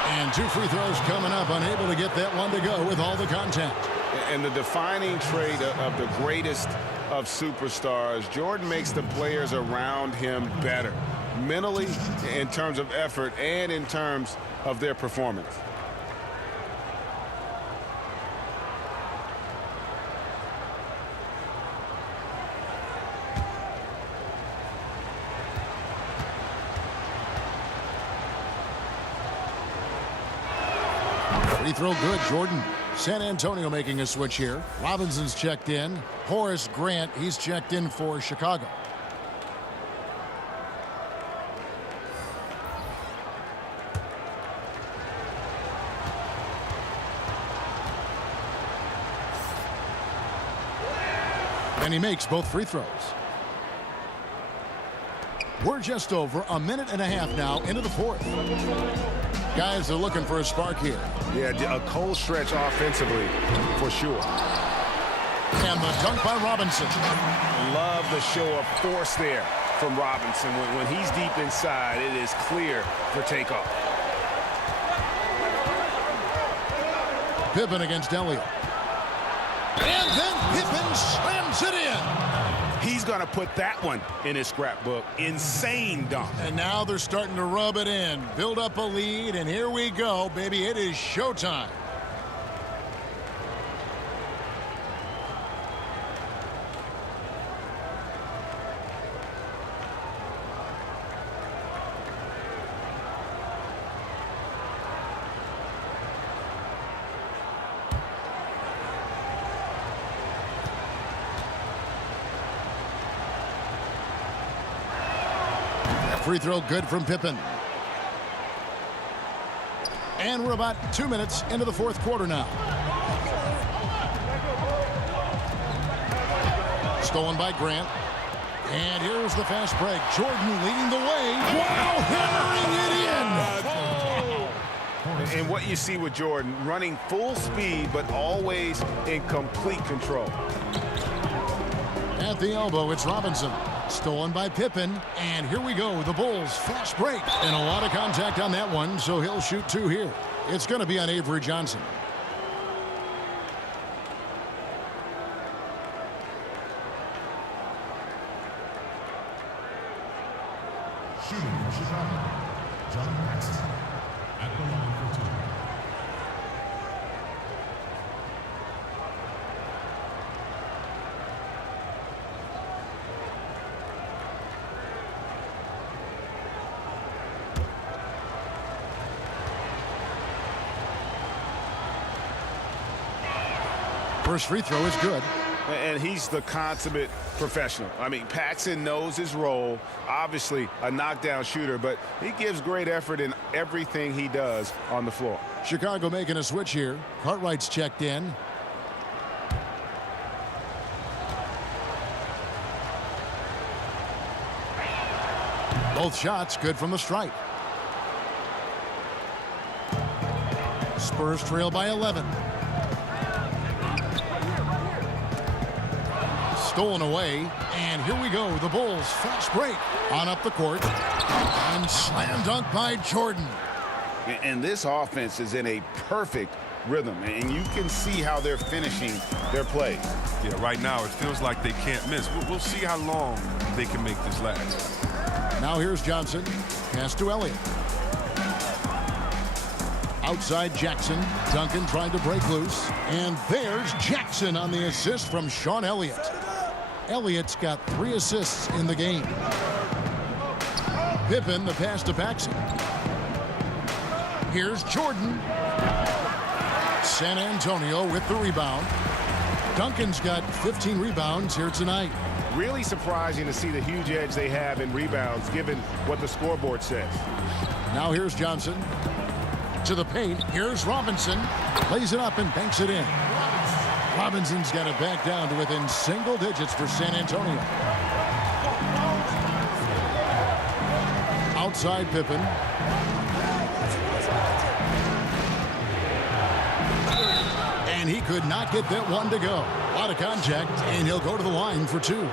And 2 free throws coming up. Unable to get that one to go with all the contact. And the defining trait of the greatest of superstars, Jordan makes the players around him better. Mentally, in terms of effort, and in terms of their performance. Free throw good, Jordan. San Antonio making a switch here. Robinson's checked in. Horace Grant, he's checked in for Chicago. And he makes both free throws. We're just over a minute and a half now into the fourth. Guys are looking for a spark here. Yeah, a cold stretch offensively for sure. And the dunk by Robinson. Love the show of force there from Robinson. When he's deep inside, it is clear for takeoff. Pippen against Elliott. And then Pippen slams it in. He's going to put that one in his scrapbook. Insane dunk. And now they're starting to rub it in. Build up a lead, and here we go, baby. It is showtime. Free throw good from Pippen. And we're about 2 minutes into the fourth quarter now. Stolen by Grant. And here's the fast break. Jordan leading the way. Wow, hammering it in. And what you see with Jordan, running full speed, but always in complete control. At the elbow, it's Robinson. Stolen by Pippen, and here we go. The Bulls fast break, and a lot of contact on that one, so he'll shoot 2 here. It's going to be on Avery Johnson. Shooting for Chicago, John Paxson at the line for 2. First free throw is good. And he's the consummate professional. I mean, Paxson knows his role. Obviously, a knockdown shooter, but he gives great effort in everything he does on the floor. Chicago making a switch here. Cartwright's checked in. Both shots good from the stripe. Spurs trail by 11. Stolen away, and here we go. The Bulls fast break on up the court, and slam dunk by Jordan. And this offense is in a perfect rhythm, and you can see how they're finishing their play. Yeah, right now it feels like they can't miss. We'll see how long they can make this last. Now here's Johnson. Pass to Elliott. Outside Jackson. Duncan trying to break loose. And there's Jackson on the assist from Sean Elliott. Elliott's got 3 assists in the game. Pippen, the pass to Paxson. Here's Jordan. San Antonio with the rebound. Duncan's got 15 rebounds here tonight. Really surprising to see the huge edge they have in rebounds, given what the scoreboard says. Now here's Johnson. To the paint. Here's Robinson. Plays it up and banks it in. Robinson's got it back down to within single digits for San Antonio. Outside Pippen. And he could not get that one to go. A lot of contact, and he'll go to the line for 2. Shooting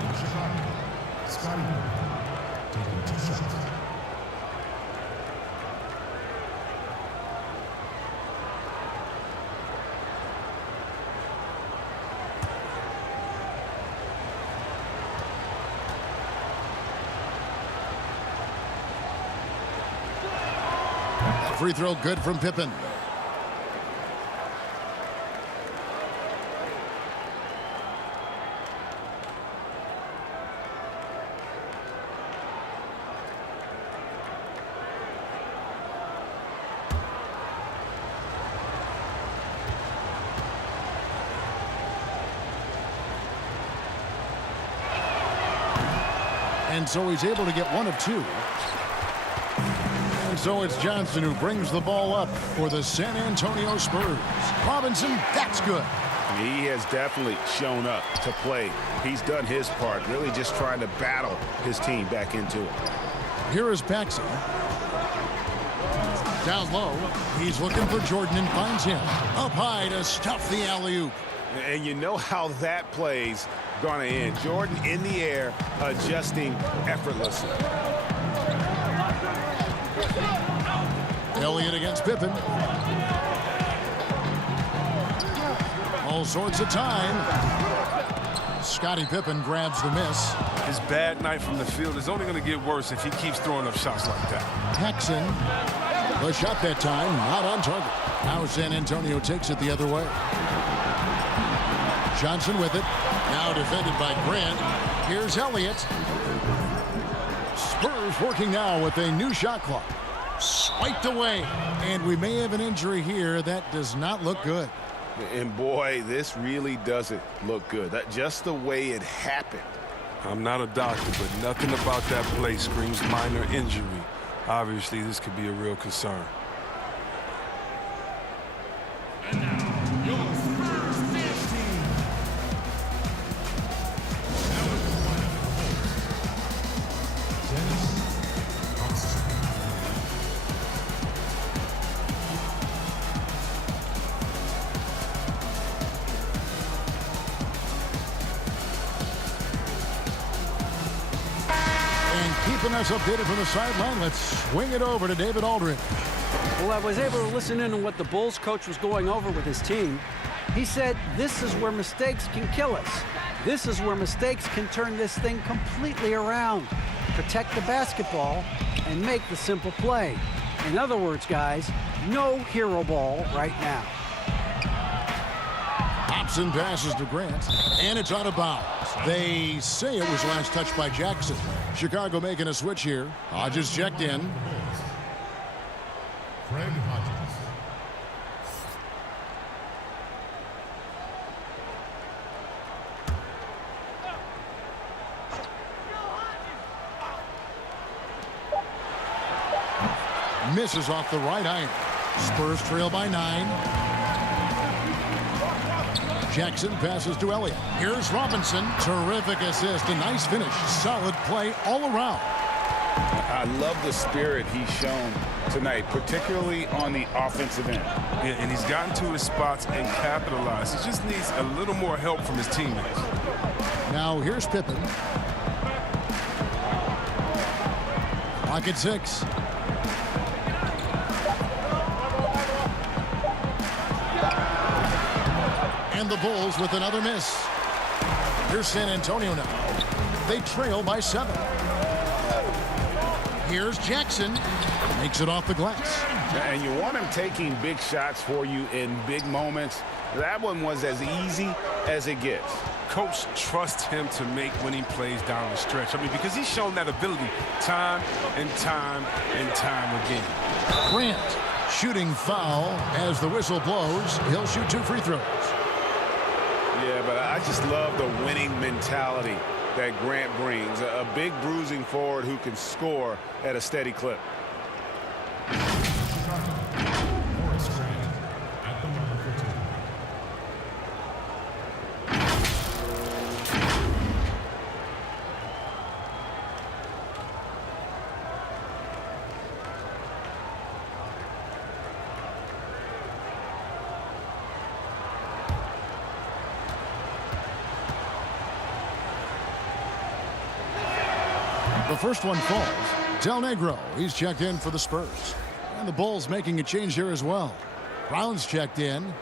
for Chicago, Scotty taking 2 shots. Free throw good from Pippen. And so he's able to get 1 of 2. And so it's Johnson who brings the ball up for the San Antonio Spurs. Robinson, that's good. He has definitely shown up to play. He's done his part, really just trying to battle his team back into it. Here is Paxson. Down low, he's looking for Jordan and finds him. Up high to stuff the alley-oop. And you know how that play's going to end. Jordan in the air, adjusting effortlessly. Elliott against Pippen. All sorts of time. Scottie Pippen grabs the miss. His bad night from the field is only going to get worse if he keeps throwing up shots like that. Paxson. The shot that time, not on target. Now San Antonio takes it the other way. Johnson with it. Now defended by Grant. Here's Elliott. Spurs working now with a new shot clock. Swiped away. And we may have an injury here. That does not look good. And boy, this really doesn't look good. That just the way it happened. I'm not a doctor, but nothing about that play screams minor injury. Obviously, this could be a real concern. And now, your Spurs dance team. Now it's the lineup for Dennis Thompson. And keeping us updated from the sideline, let's swing it over to David Aldridge. Well, I was able to listen in on what the Bulls coach was going over with his team. He said, this is where mistakes can kill us. This is where mistakes can turn this thing completely around. Protect the basketball and make the simple play. In other words, guys, no hero ball right now. Hobson passes to Grant, and it's out of bounds. They say it was last touched by Jackson. Chicago making a switch here. Hodges checked in. Craig Hodges. Misses off the right iron. Spurs trail by 9. Jackson passes to Elliott. Here's Robinson. Terrific assist. A nice finish. Solid play all around. I love the spirit he's shown tonight, particularly on the offensive end. Yeah, and he's gotten to his spots and capitalized. He just needs a little more help from his teammates. Now here's Pippen. Pocket 6. And the Bulls with another miss. Here's San Antonio now. They trail by 7. Here's Jackson. Makes it off the glass. And you want him taking big shots for you in big moments. That one was as easy as it gets. Coach trusts him to make winning plays down the stretch. I mean, because he's shown that ability time and time and time again. Grant shooting foul as the whistle blows. He'll shoot 2 free throws. Yeah, but I just love the winning mentality that Grant brings. A big bruising forward who can score at a steady clip. Chicago, Morris Grant at the line for 2. The first one falls. Del Negro, he's checked in for the Spurs. And the Bulls making a change here as well. Brown's checked in.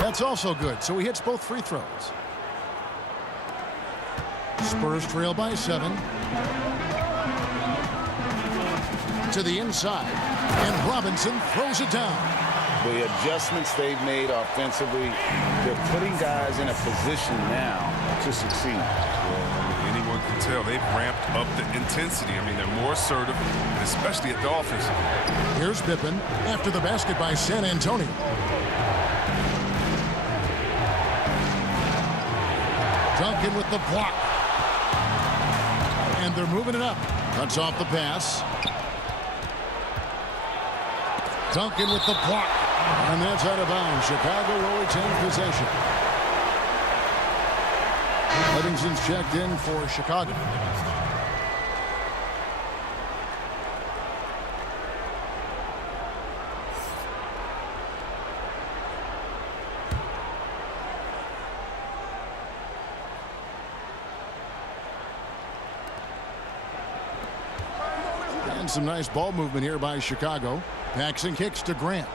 That's also good, so he hits both free throws. Spurs trail by 7. To the inside, and Robinson throws it down. The adjustments they've made offensively, they're putting guys in a position now to succeed. Well, anyone can tell they've ramped up the intensity. I mean, they're more assertive, especially at the offensive end. Here's Pippen after the basket by San Antonio. Duncan with the block. And they're moving it up. Cuts off the pass. Duncan with the block. And that's out of bounds. Chicago will retain possession. Livingston's checked in for Chicago. And some nice ball movement here by Chicago. Paxson kicks to Grant.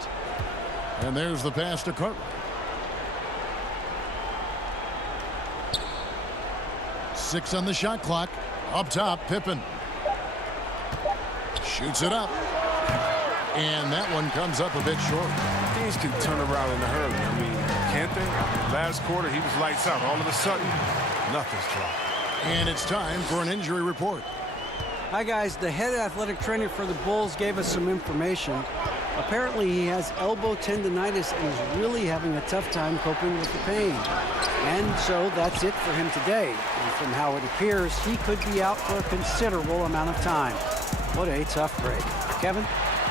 And there's the pass to Cartwright. 6 on the shot clock. Up top, Pippen. Shoots it up. And that one comes up a bit short. Things can turn around in a hurry. I mean, can't they? Last quarter, he was lights out. All of a sudden, nothing's dropped. And it's time for an injury report. Hi, guys. The head athletic trainer for the Bulls gave us some information. Apparently, he has elbow tendonitis and is really having a tough time coping with the pain. And so that's it for him today. And from how it appears, he could be out for a considerable amount of time. What a tough break. Kevin?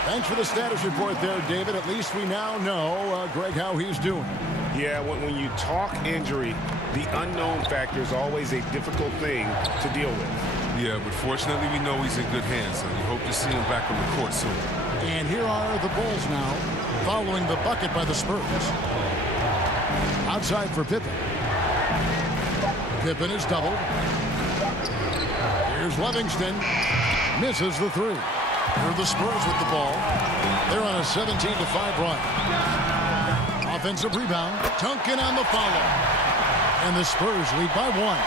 Thanks for the status report there, David. At least we now know, Greg, how he's doing. Yeah, when you talk injury, the unknown factor is always a difficult thing to deal with. Yeah, but fortunately, we know he's in good hands, and we hope to see him back on the court soon. And here are the Bulls now, following the bucket by the Spurs. Outside for Pippen. Pippen is doubled. Here's Livingston. Misses the 3. For the Spurs with the ball. They're on a 17-5 run. Offensive rebound. Duncan on the follow. And the Spurs lead by 1.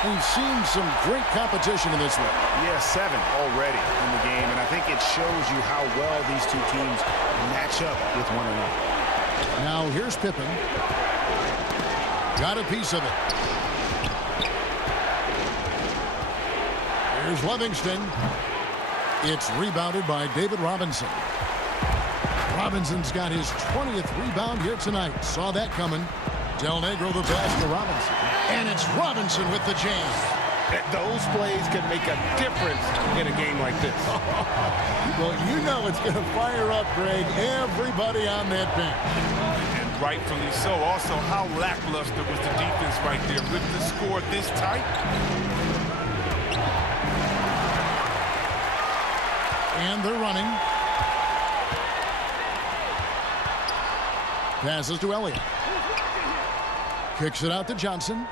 We've seen some great competition in this one. Yeah, 7 already in the game, and I think it shows you how well these two teams match up with one another. Now here's Pippen. Got a piece of it. Here's Livingston. It's rebounded by David Robinson. Robinson's got his 20th rebound here tonight. Saw that coming. Del Negro the pass to Robinson. And it's Robinson with the jam. Those plays can make a difference in a game like this. Well, you know it's going to fire up, Greg, everybody on that bench. And rightfully so. Also, how lackluster was the defense right there with the score this tight? And they're running. Passes to Elliott. Kicks it out to Johnson.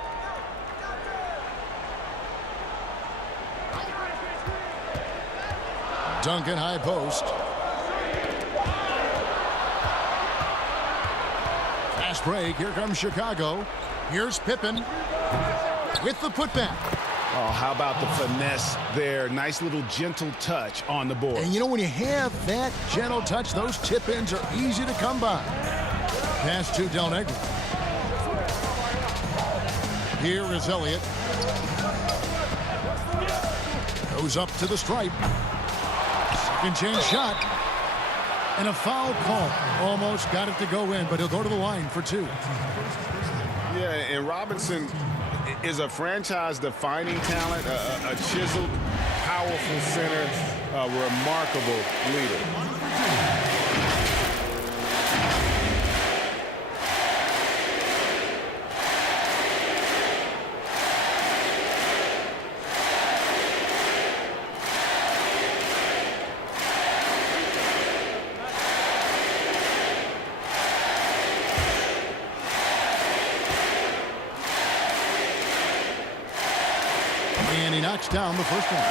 Duncan high post. Fast break. Here comes Chicago. Here's Pippen with the putback. Oh, how about the finesse there? Nice little gentle touch on the board. And you know, when you have that gentle touch, those tip-ins are easy to come by. Pass to Del Negro. Here is Elliott. Goes up to the stripe. Second chance shot. And a foul call. Almost got it to go in, but he'll go to the line for 2. Yeah, and Robinson is a franchise-defining talent, a chiseled, powerful center, a remarkable leader. And he knocks down the first one.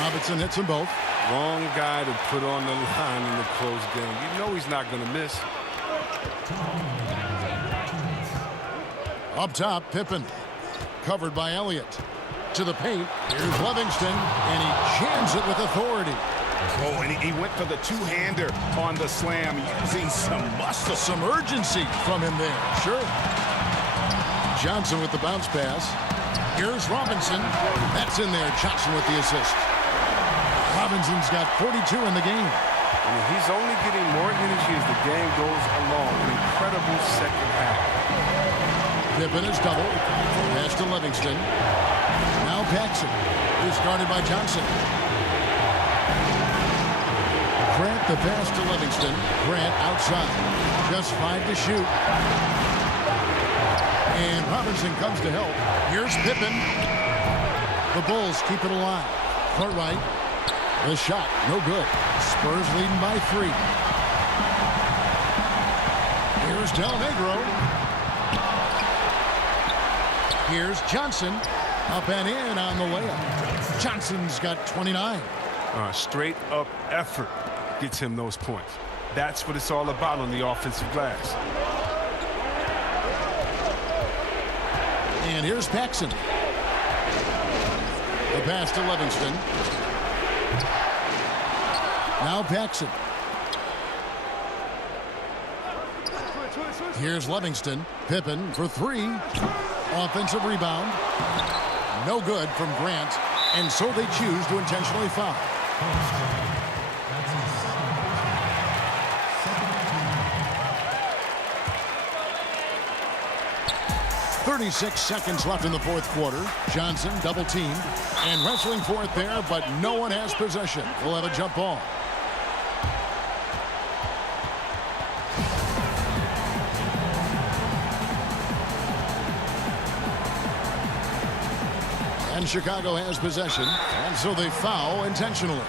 Robinson hits them both. Wrong guy to put on the line in the close game. You know he's not going to miss. Up top, Pippen. Covered by Elliott. To the paint. Here's Livingston. And he jams it with authority. Oh, and he went for the two-hander on the slam, using some muscle. Some urgency from him there. Sure. Johnson with the bounce pass. Here's Robinson. That's in there. Johnson with the assist. Robinson's got 42 in the game. I mean, he's only getting more energy as the game goes along. An incredible second half. Pippen is double. Pass to Livingston. Now Paxson. He's guarded by Johnson. Grant the pass to Livingston. Grant outside. Just 5 to shoot. And Robinson comes to help. Here's Pippen. The Bulls keep it alive. Court right. The shot, no good. Spurs leading by 3. Here's Del Negro. Here's Johnson. Up and in on the layup. Johnson's got 29. Straight up effort gets him those points. That's what it's all about on the offensive glass. And here's Paxson. The pass to Livingston. Now Paxson. Here's Livingston. Pippen for 3. Offensive rebound. No good from Grant. And so they choose to intentionally foul. 36 seconds left in the fourth quarter. Johnson double teamed and wrestling for it there, but no one has possession. We'll have a jump ball. And Chicago has possession, and so they foul intentionally.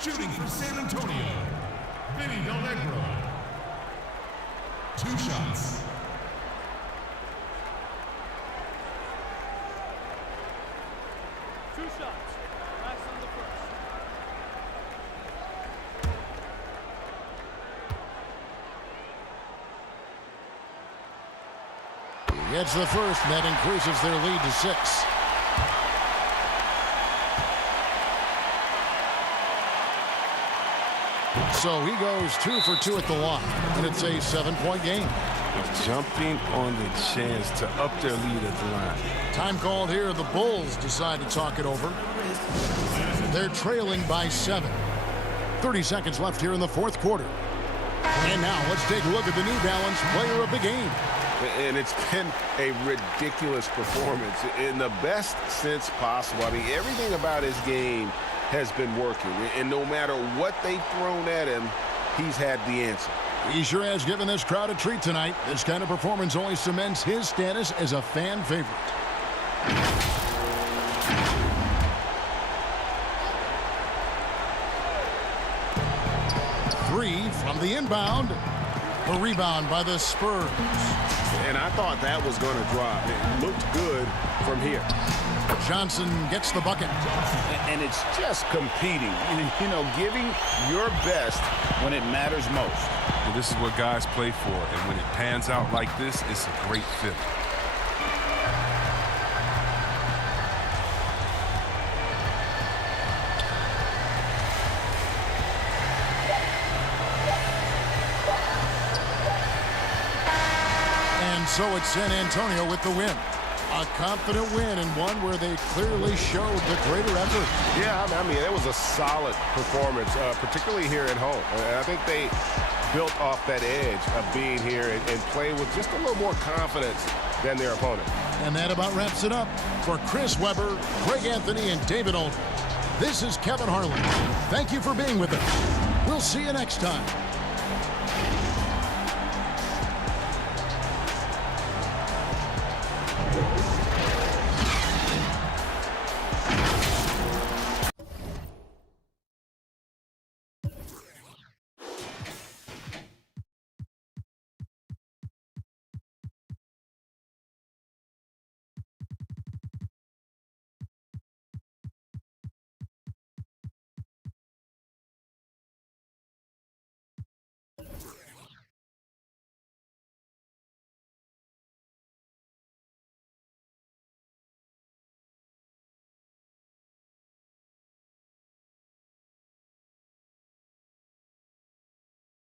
Shooting for San Antonio, Vinny Del Negro. 2 shots. Nice on the first. Gets the first, and that increases their lead to 6. So he goes 2 for 2 at the line, and it's a 7-point game. Jumping on the chance to up their lead at the line. Time called here. The Bulls decide to talk it over. They're trailing by 7. 30 seconds left here in the fourth quarter. And now let's take a look at the New Balance player of the game. And it's been a ridiculous performance in the best sense possible. I mean, everything about his game has been working. And no matter what they've thrown at him, he's had the answer. He sure has given this crowd a treat tonight. This kind of performance only cements his status as a fan favorite. Three from the inbound. A rebound by the Spurs. And I thought that was going to drop. It looked good from here. Johnson gets the bucket. And it's just competing, you know, giving your best when it matters most. Well, this is what guys play for, and when it pans out like this, it's a great fit. And so it's San Antonio with the win. A confident win, and one where they clearly showed the greater effort. Yeah, I mean, it was a solid performance, particularly here at home. I think they built off that edge of being here and playing with just a little more confidence than their opponent. And that about wraps it up. For Chris Webber, Greg Anthony, and David Aldridge, this is Kevin Harlan. Thank you for being with us. We'll see you next time.